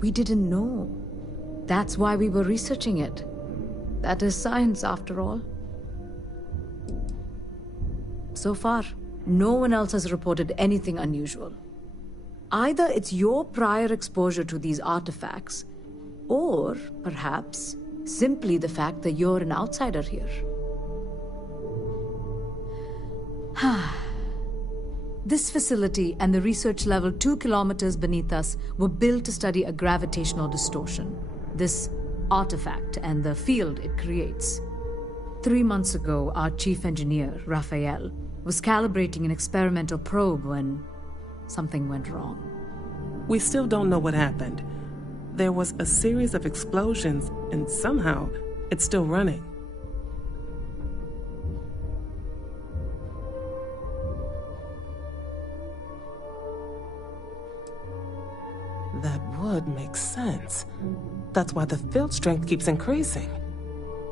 We didn't know. That's why we were researching it. That is science, after all. So far, no one else has reported anything unusual. Either it's your prior exposure to these artifacts, or perhaps simply the fact that you're an outsider here. This facility and the research level 2 kilometers beneath us were built to study a gravitational distortion, this artifact and the field it creates. 3 months ago, our chief engineer, Raphael, was calibrating an experimental probe when something went wrong. We still don't know what happened. There was a series of explosions, and somehow it's still running. That would make sense. That's why the field strength keeps increasing.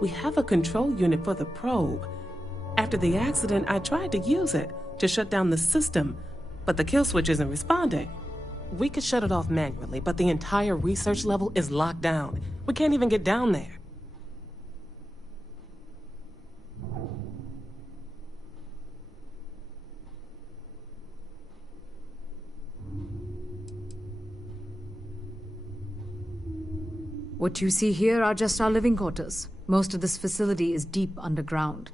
We have a control unit for the probe. After the accident, I tried to use it to shut down the system, but the kill switch isn't responding. We could shut it off manually, but the entire research level is locked down. We can't even get down there. What you see here are just our living quarters. Most of this facility is deep underground.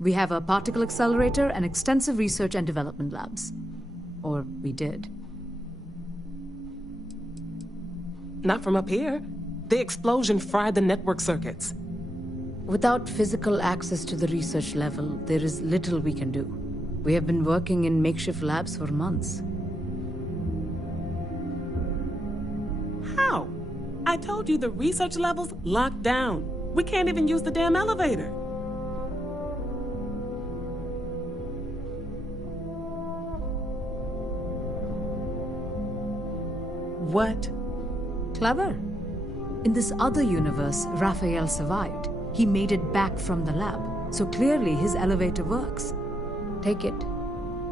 We have a particle accelerator and extensive research and development labs. Or we did. Not from up here. The explosion fried the network circuits. Without physical access to the research level, there is little we can do. We have been working in makeshift labs for months. How? I told you the research level's locked down. We can't even use the damn elevator. What? Clever. In this other universe, Raphael survived. He made it back from the lab, so clearly his elevator works. Take it,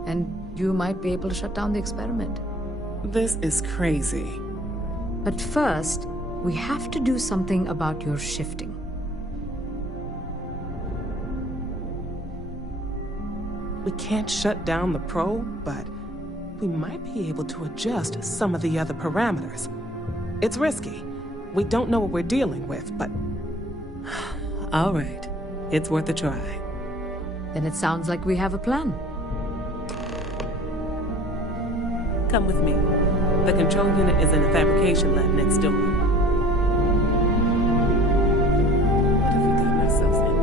and you might be able to shut down the experiment. This is crazy. But first, we have to do something about your shifting. We can't shut down the probe, but we might be able to adjust some of the other parameters. It's risky, We don't know what we're dealing with, but... All right. It's worth a try. Then it sounds like we have a plan. Come with me. The control unit is in the fabrication lab next door. What have we gotten ourselves into?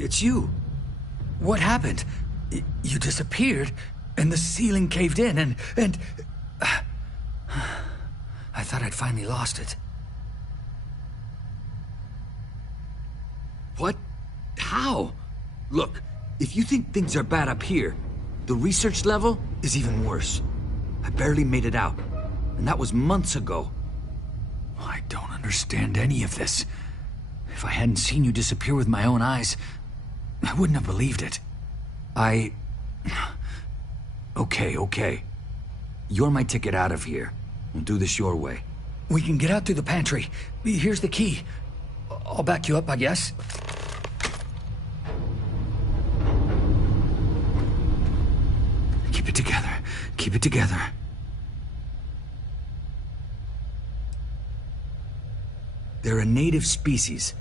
It's you. What happened? You disappeared, and the ceiling caved in, and... I thought I'd finally lost it. What? How? Look, if you think things are bad up here, the research level is even worse. I barely made it out, and that was months ago. I don't understand any of this. If I hadn't seen you disappear with my own eyes, I wouldn't have believed it. Okay. You're my ticket out of here. We'll do this your way. We can get out through the pantry. Here's the key. I'll back you up, I guess. Keep it together. Keep it together. They're a native species.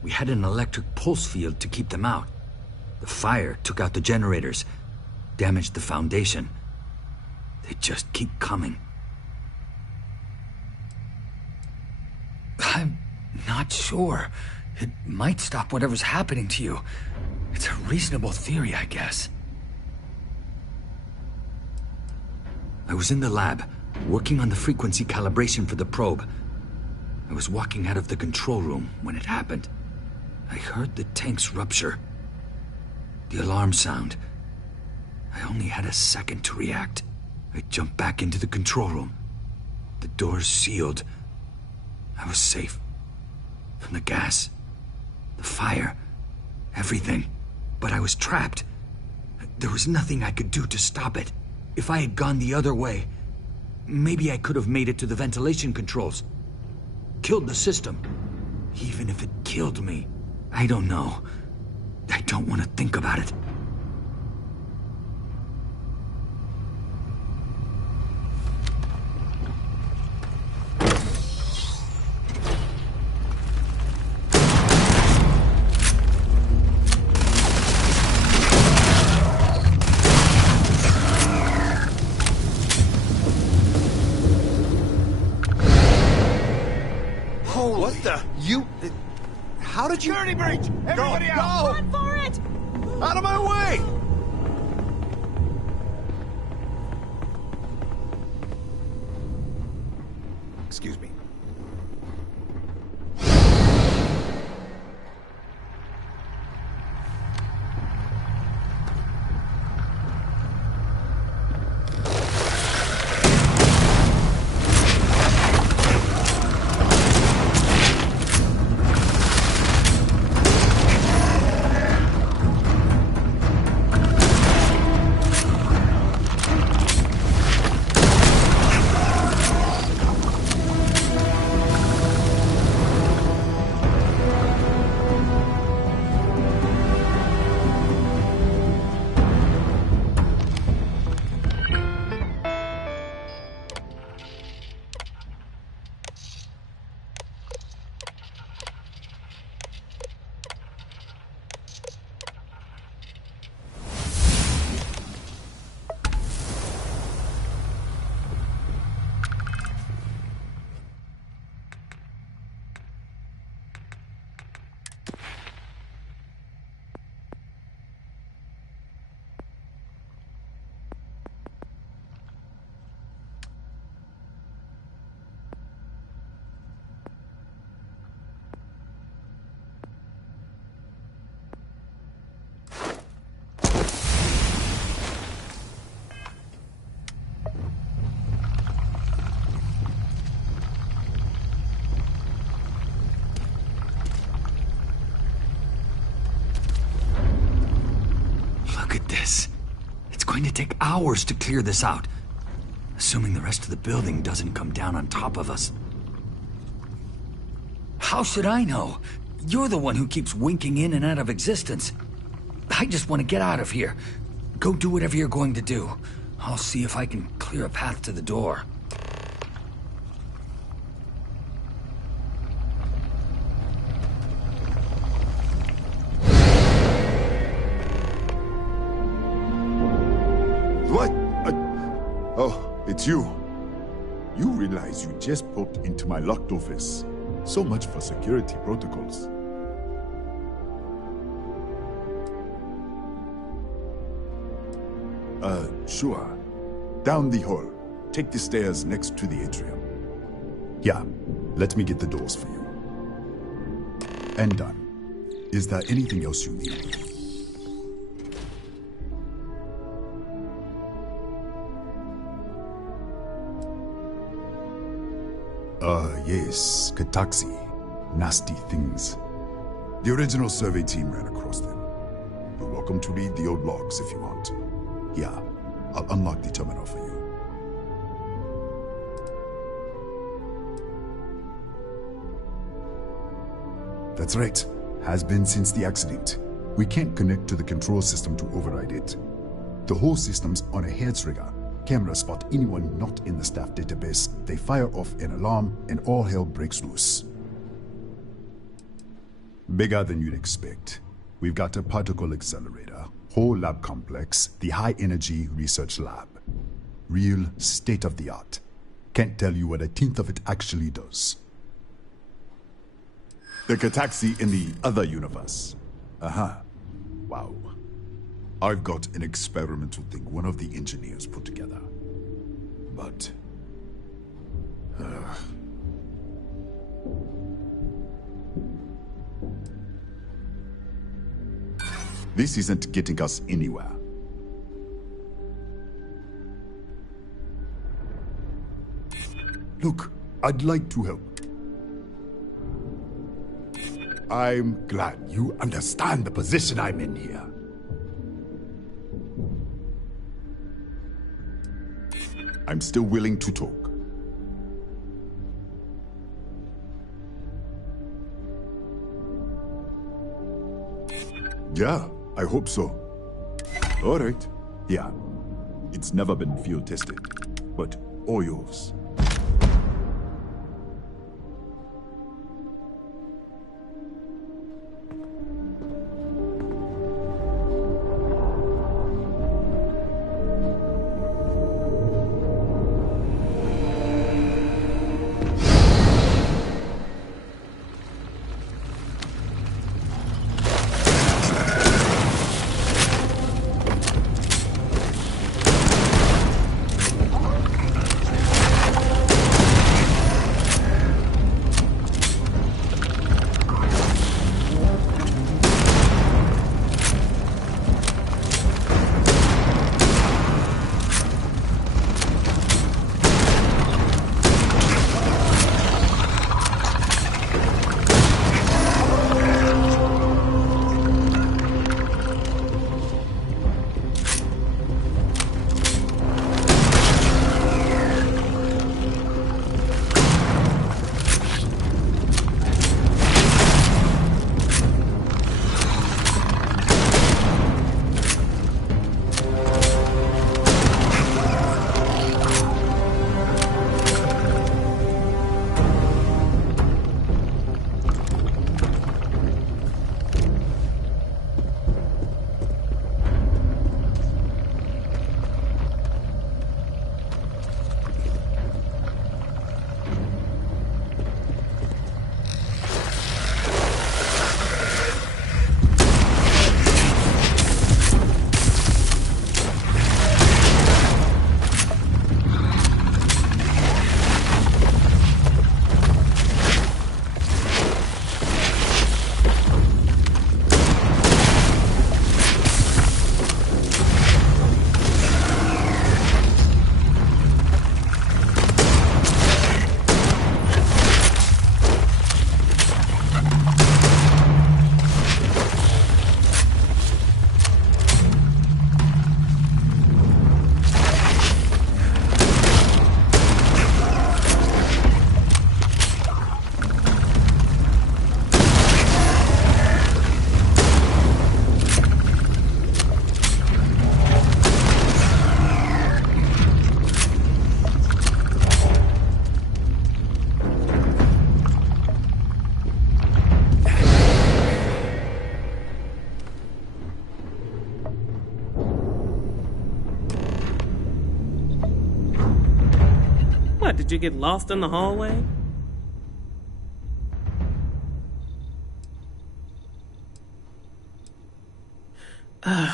We had an electric pulse field to keep them out. The fire took out the generators, damaged the foundation. They just keep coming. I'm not sure. It might stop whatever's happening to you. It's a reasonable theory, I guess. I was in the lab, working on the frequency calibration for the probe. I was walking out of the control room when it happened. I heard the tanks rupture. The alarm sound. I only had a second to react. I jumped back into the control room. The doors sealed. I was safe. From the gas, the fire, everything. But I was trapped. There was nothing I could do to stop it. If I had gone the other way, maybe I could have made it to the ventilation controls. Killed the system. Even if it killed me. I don't know. I don't want to think about it. How did you... Security breach! Everybody out! Go! Run for it! Out of my way! Excuse me. this. It's going to take hours to clear this out. Assuming the rest of the building doesn't come down on top of us. How should I know? You're the one who keeps winking in and out of existence. I just want to get out of here. Go do whatever you're going to do. I'll see if I can clear a path to the door. What? Oh, it's you. You realize you just popped into my locked office. So much for security protocols. Sure. Down the hall. Take the stairs next to the atrium. Yeah, let me get the doors for you. And done. Is there anything else you need? Yes, Kataxi. Nasty things. The original survey team ran across them. You're welcome to read the old logs if you want. Yeah, I'll unlock the terminal for you. That's right. Has been since the accident. We can't connect to the control system to override it. The whole system's on a hair trigger. Cameras spot anyone not in the staff database. They fire off an alarm and all hell breaks loose. Bigger than you'd expect. We've got a particle accelerator, whole lab complex, the high energy research lab. Real state of the art. Can't tell you what a tenth of it actually does. The Kataxi in the other universe. Wow. I've got an experimental thing one of the engineers put together. But... this isn't getting us anywhere. Look, I'd like to help. I'm glad you understand the position I'm in here. I'm still willing to talk. Yeah, I hope so. All right. Yeah. It's never been field tested, but all yours. What, did you get lost in the hallway? All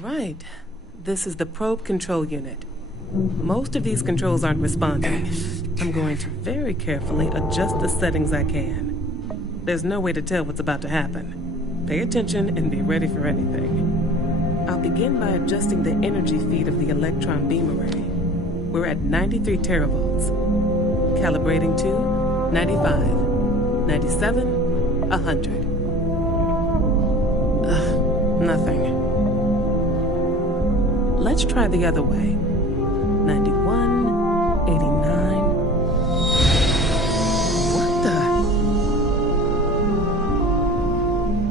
right. This is the probe control unit. Most of these controls aren't responding. I'm going to very carefully adjust the settings I can. There's no way to tell what's about to happen. Pay attention and be ready for anything. I'll begin by adjusting the energy feed of the electron beam array. We're at 93 teravolts. Calibrating to 95, 97, 100. Nothing. Let's try the other way. 91, 89.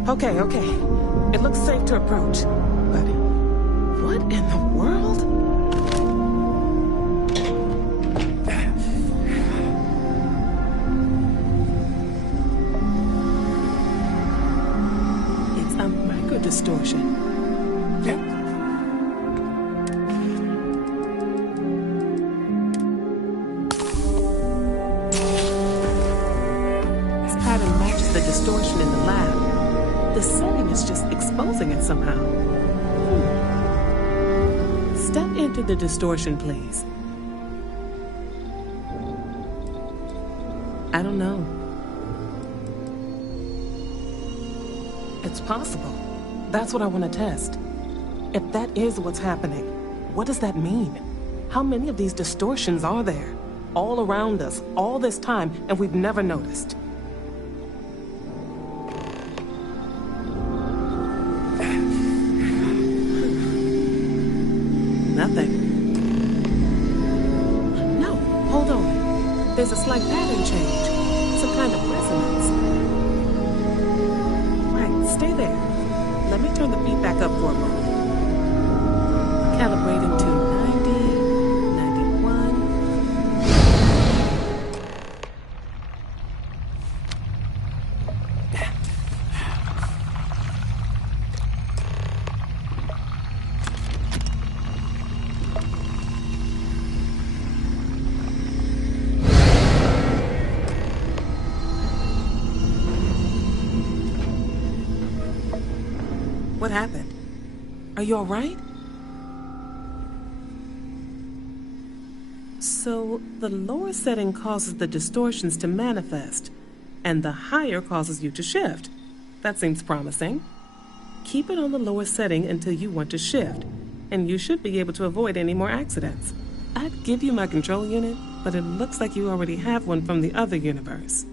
What the? Okay. It looks safe to approach. But what in the world? It's a micro distortion. The distortion in the lab. The setting is just exposing it somehow. Step into the distortion, please. I don't know. It's possible. That's what I want to test. If that is what's happening, what does that mean? How many of these distortions are there? All around us, all this time, and we've never noticed. Nothing. No, hold on. There's a slight pattern change. Some kind of resonance. Right, stay there. Let me turn the feed back up for a moment. Calibrating to 90, 91. What happened? Are you all right? So, the lower setting causes the distortions to manifest, and the higher causes you to shift. That seems promising. Keep it on the lower setting until you want to shift, and you should be able to avoid any more accidents. I'd give you my control unit, but it looks like you already have one from the other universe.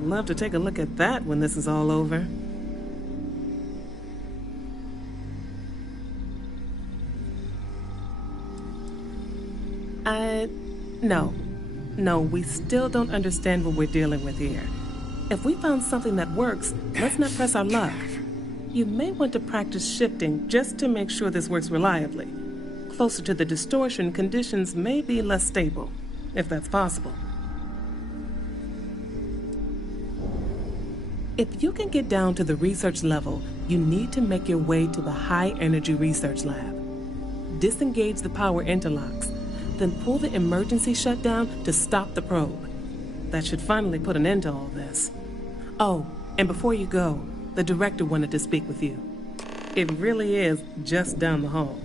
Love to take a look at that when this is all over. No, we still don't understand what we're dealing with here. If we found something that works, let's not press our luck. You may want to practice shifting just to make sure this works reliably. Closer to the distortion, conditions may be less stable, if that's possible. If you can get down to the research level, you need to make your way to the high-energy research lab. Disengage the power interlocks, then pull the emergency shutdown to stop the probe. That should finally put an end to all this. Oh, and before you go, the director wanted to speak with you. It really is just down the hall.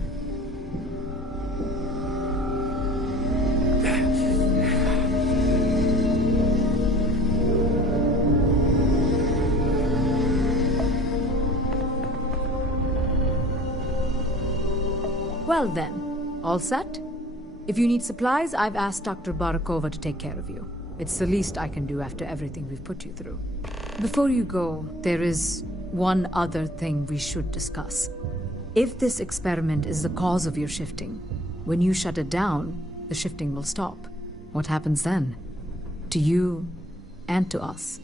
Well then, all set? If you need supplies, I've asked Dr. Barakova to take care of you. It's the least I can do after everything we've put you through. Before you go, there is one other thing we should discuss. If this experiment is the cause of your shifting, when you shut it down, the shifting will stop. What happens then? To you and to us.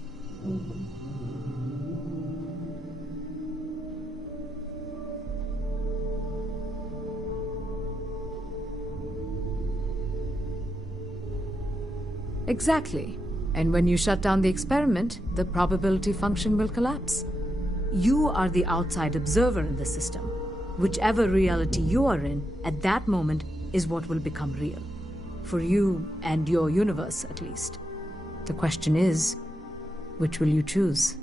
Exactly. And when you shut down the experiment, the probability function will collapse. You are the outside observer in the system. Whichever reality you are in, at that moment, is what will become real. For you and your universe, at least. The question is, which will you choose?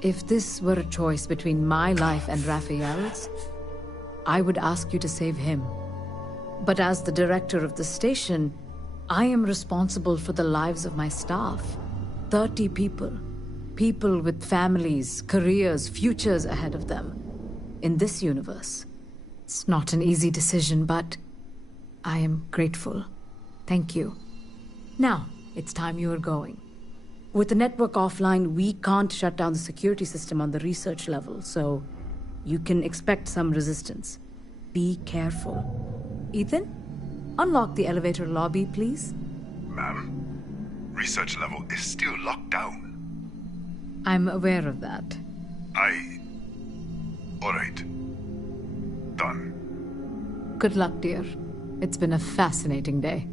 If this were a choice between my life and Raphael's, I would ask you to save him. But as the director of the station, I am responsible for the lives of my staff. 30 people. People with families, careers, futures ahead of them. In this universe. It's not an easy decision, but I am grateful. Thank you. Now, it's time you are going. With the network offline, we can't shut down the security system on the research level, so you can expect some resistance. Be careful. Ethan, unlock the elevator lobby, please. Ma'am, research level is still locked down. I'm aware of that. All right. Done. Good luck, dear. It's been a fascinating day.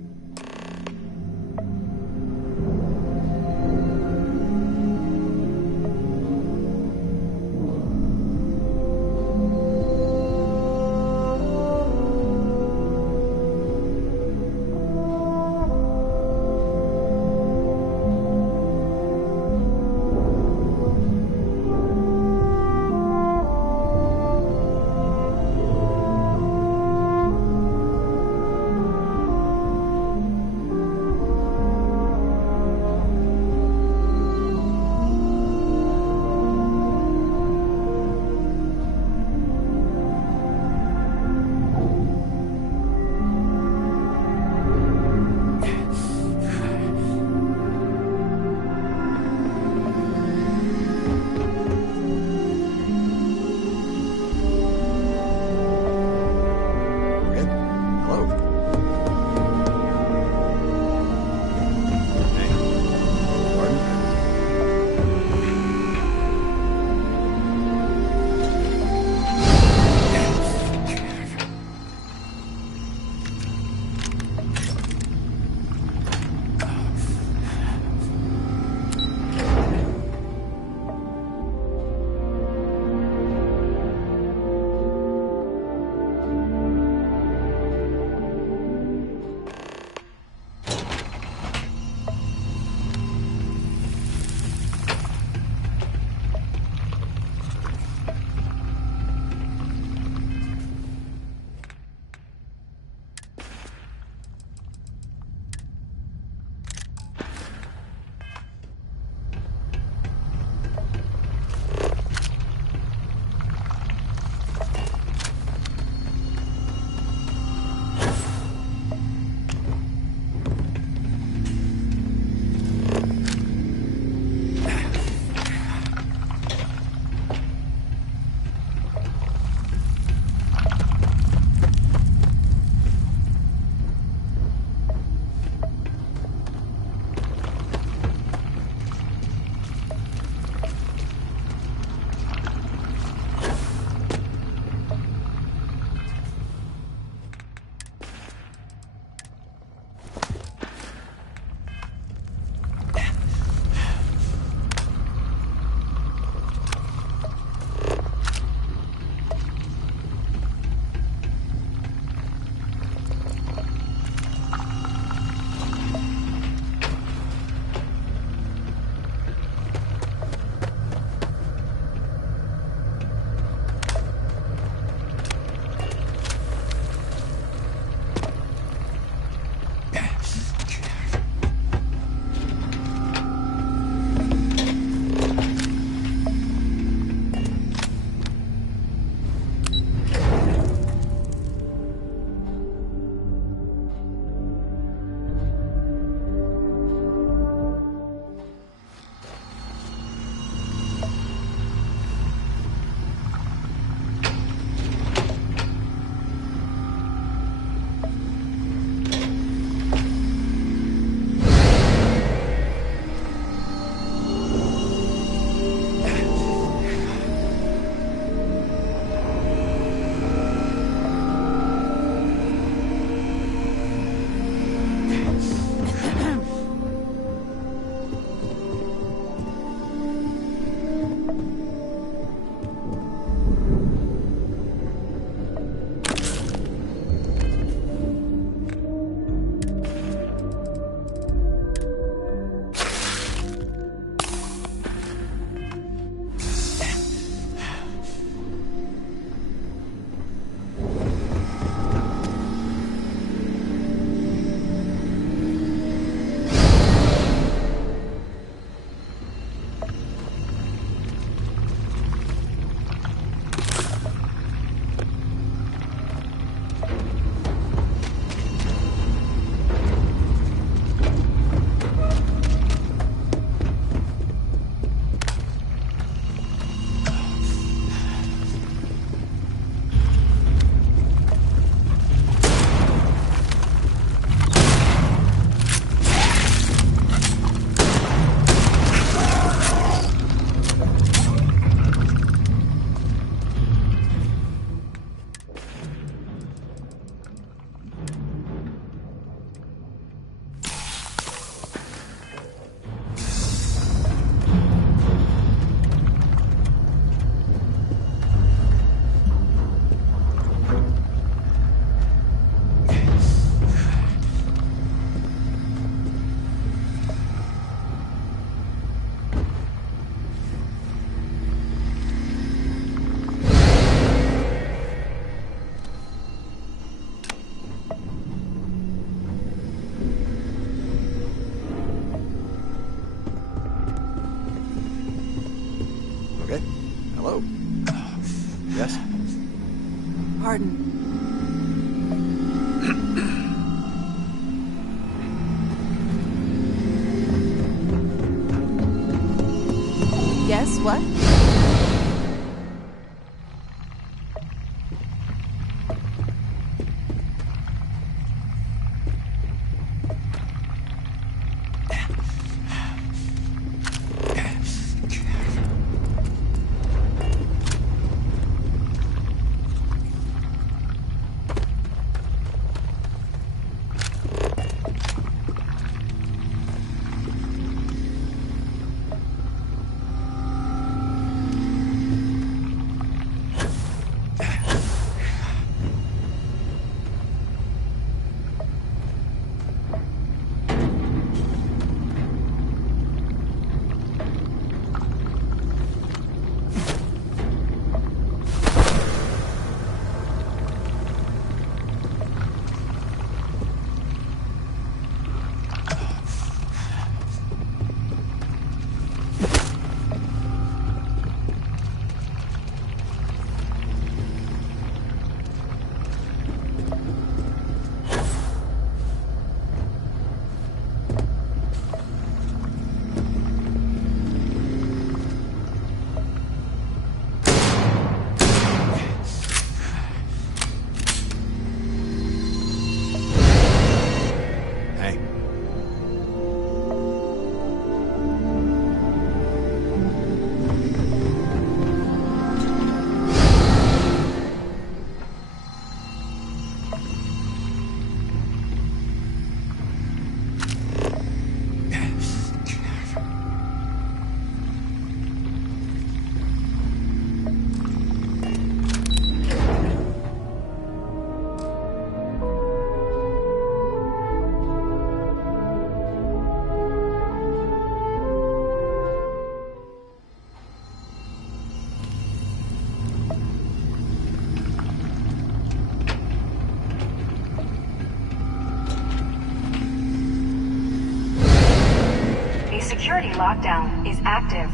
security lockdown is active.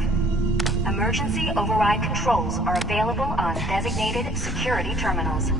Emergency override controls are available on designated security terminals.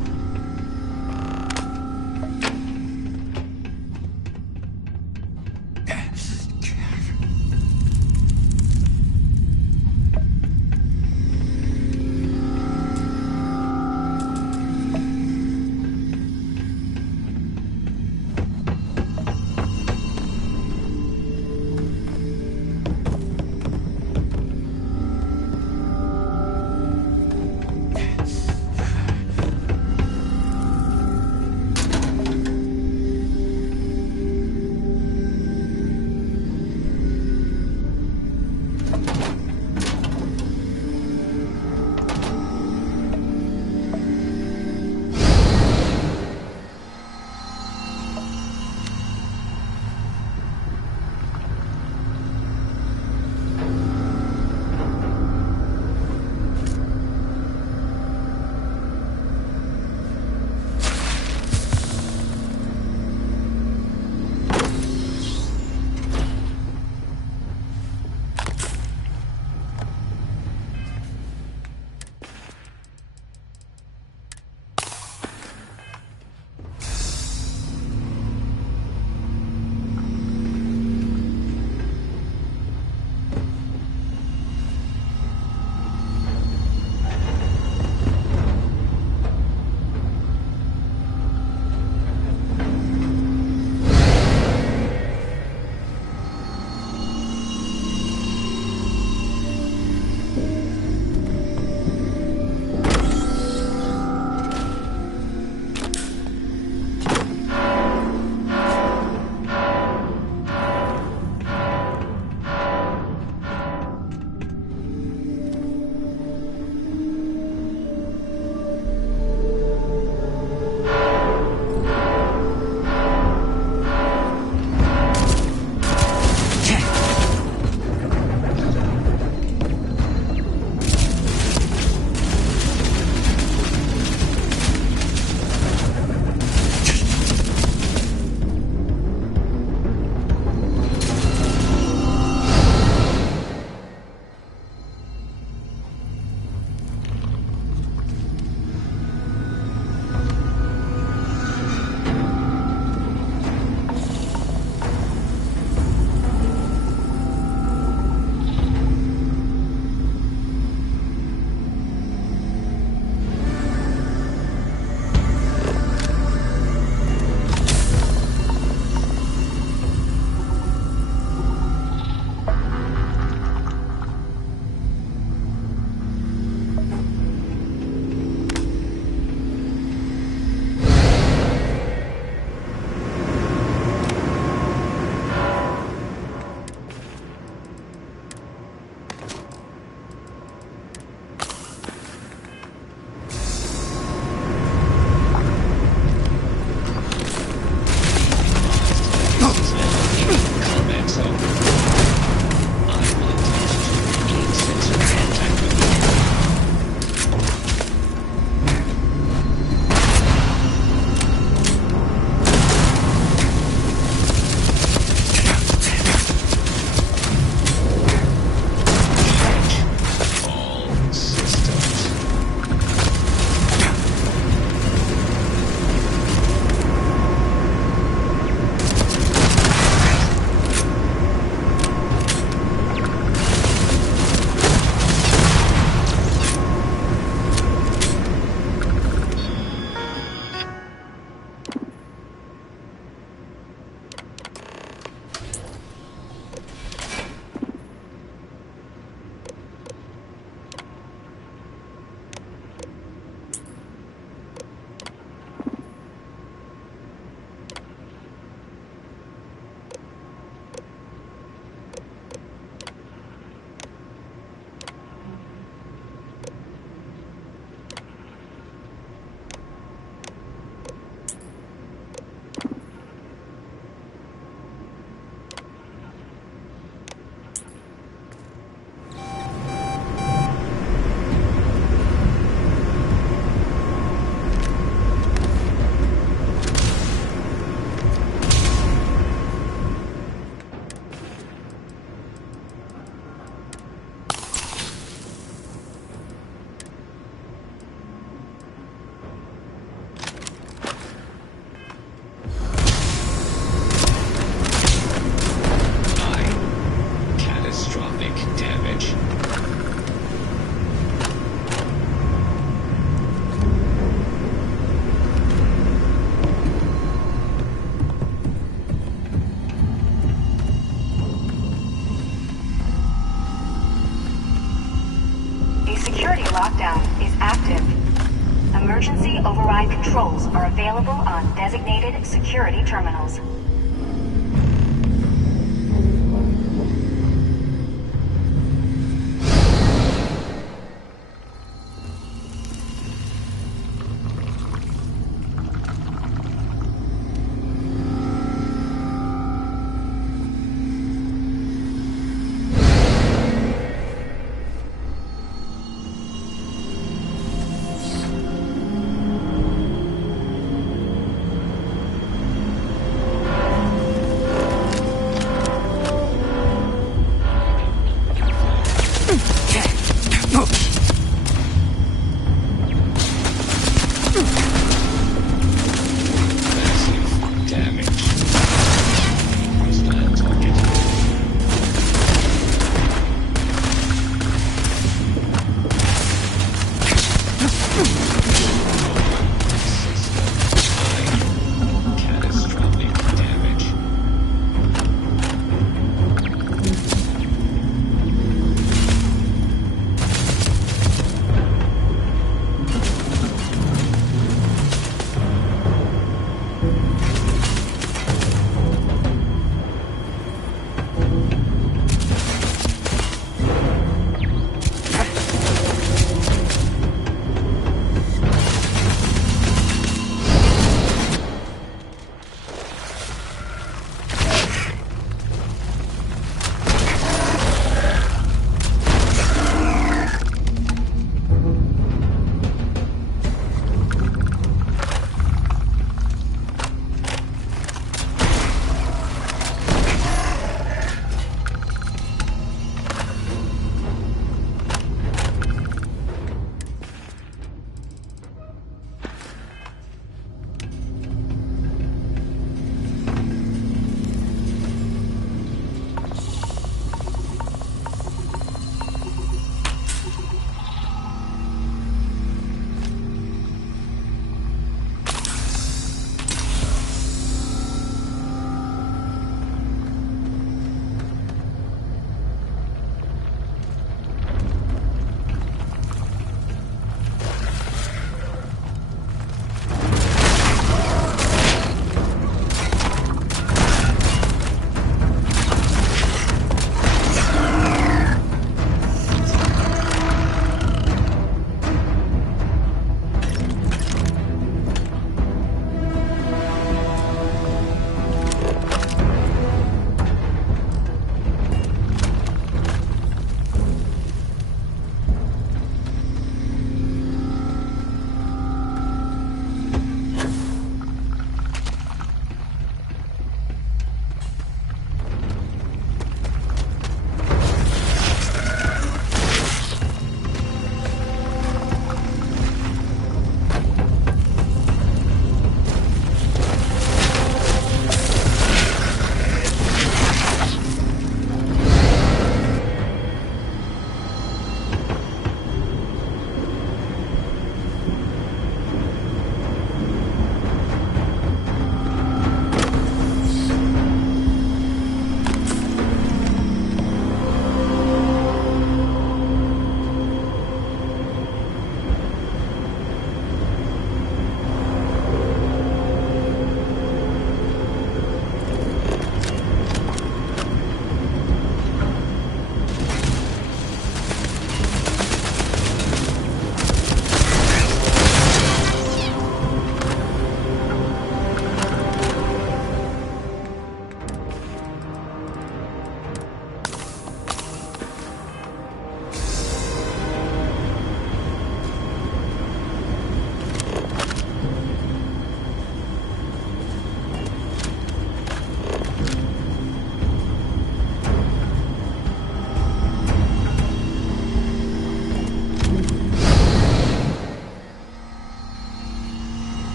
Emergency override controls are available on designated security terminals.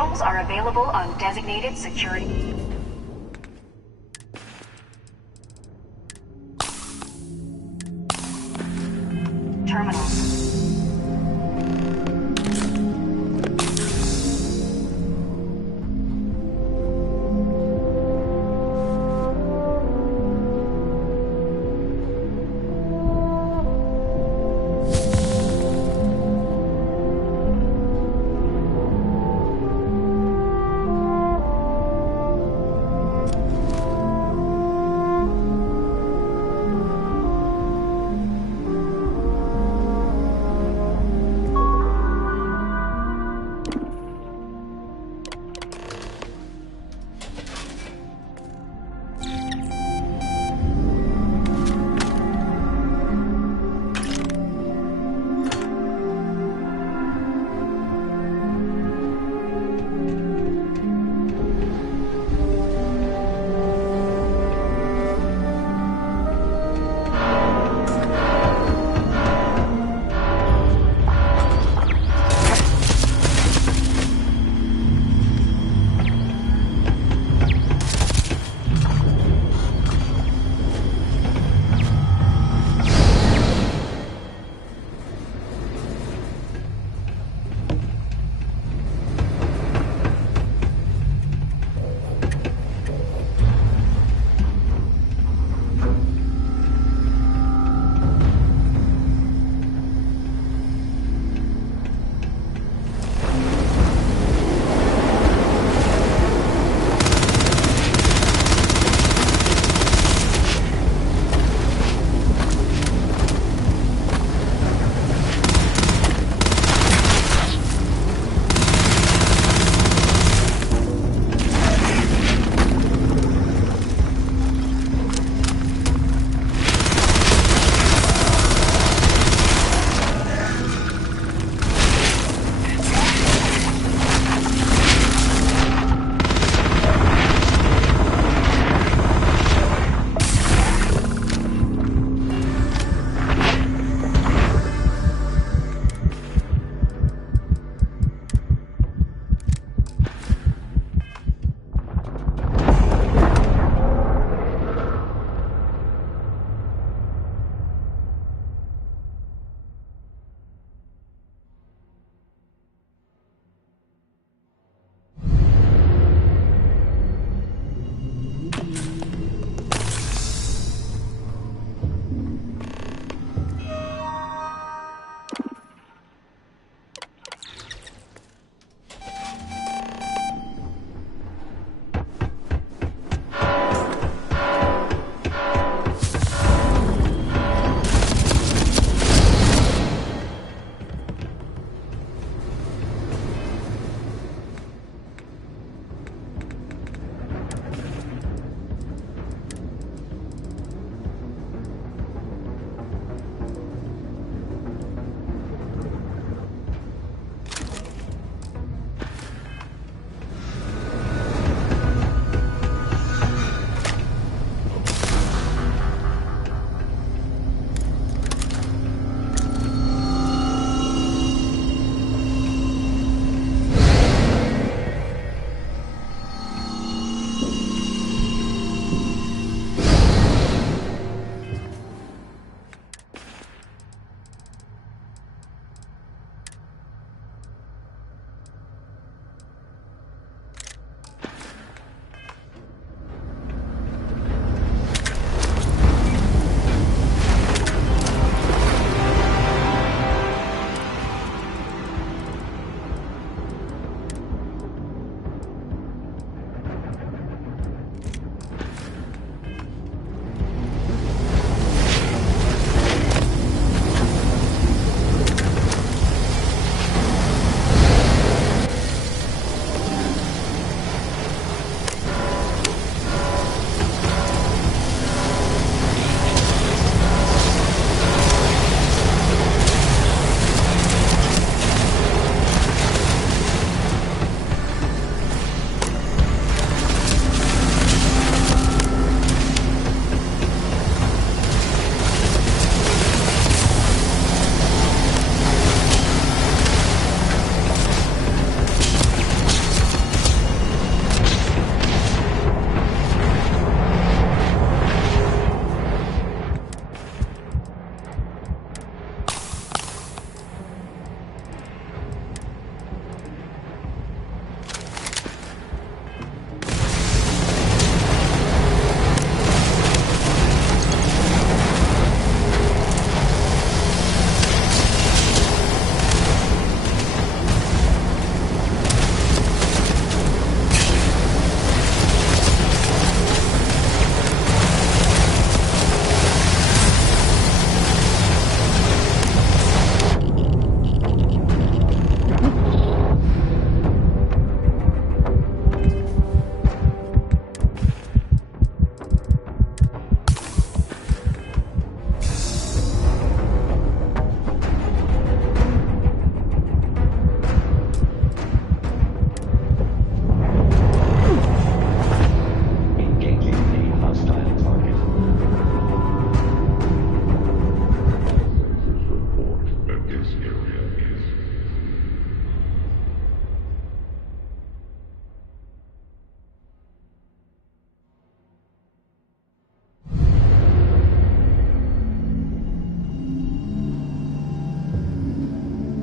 Controls are available on designated security.